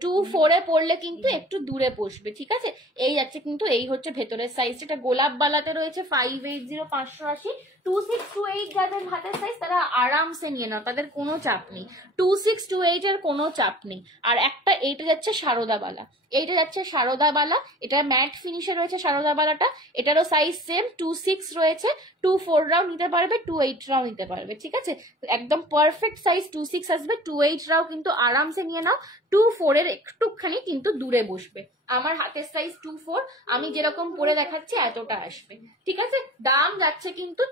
2-4 পরলে কিন্তু একটু দূরে বসবে, ঠিক আছে। এই যাচ্ছে কিন্তু, এই হচ্ছে ভেতরের সাইজ। এটা গোলাপ বালাতে রয়েছে 580, 580। 2-6-2-8 যাদের হাতের সাইজ তারা আরামসে নিয়ে নাও, তাদের কোনো চাপ নেই। 2-6-2-8 এর কোনো চাপ নেই। আর একটা এইটা যাচ্ছে সারদা বালা, এইটা যাচ্ছে সারদা বালা, এটা ম্যাট ফিনিশে রয়েছে সারদা বালাটা। এটারও সাইজ সেম, 2-6 রয়েছে। 2-4 রাও নিতে পারবে, 2-8 রাও নিতে পারবে, ঠিক আছে। একদম পারফেক্ট সাইজ 2-6 আসবে, 2-8 রাও কিন্তু আরামসে নিয়ে নাও। 2-4 এর একটুখানি কিন্তু দূরে বসবে। আমার হাতের সাইজ 2-4, আমি যেরকম পরে দেখাচ্ছি এতটা আসবে, ঠিক আছে। দাম যাচ্ছে কিন্তু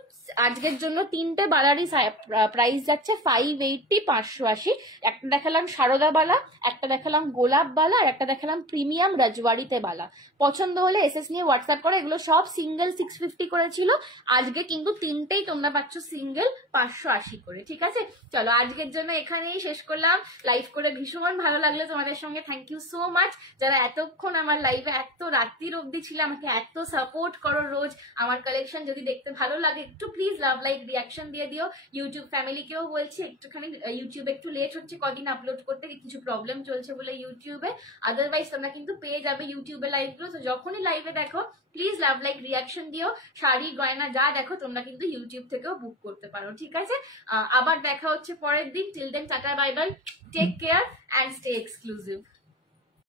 আজকের জন্য তিনটে বালারই প্রাইস যাচ্ছে 580, 580। একটা দেখালাম সারদা বালা, একটা দেখালাম গোলাপ বালা, আর একটা দেখালাম প্রিমিয়াম রাজওয়াড়িতে বালা। পছন্দ হলে এসএস নিয়ে হোয়াটসঅ্যাপ করো। এগুলো সব সিঙ্গেল 650 করেছিল, আজকে কিন্তু তিনটেই তোমরা পাচ্ছ সিঙ্গেল 580 করে, ঠিক আছে। চলো আজকের জন্য এখানেই শেষ করলাম। লাইভ করে ভীষণ ভালো লাগলো তোমাদের সঙ্গে, থ্যাংক ইউ সো মাচ। যারা এতক্ষণ আমার লাইভে এত রাত্রির অবধি ছিল, আমাকে এত সাপোর্ট করো রোজ। আমার কালেকশন যদি দেখতে ভালো লাগে একটু প্লিজ লাভ লাইক রিয়াকশন দিয়ে দিও। ইউটিউব ফ্যামিলিকেও বলছি, একটুখানি ইউটিউবে একটু লেট হচ্ছে কদিন আপলোড করতে, কিছু প্রবলেম চলছে বলে ইউটিউবে। আদারওয়াইজ তোমরা কিন্তু পেয়ে যাবে ইউটিউবে লাইভগুলো। তো যখনই লাইভে দেখো প্লিজ লাভ লাইক রিয়াকশন দিও। শাড়ি গয়না যা দেখো তোমরা কিন্তু ইউটিউব থেকেও বুক করতে পারো, ঠিক আছে। আবার দেখা হচ্ছে পরের দিন। Till then tata, bye bye, take care and stay exclusive.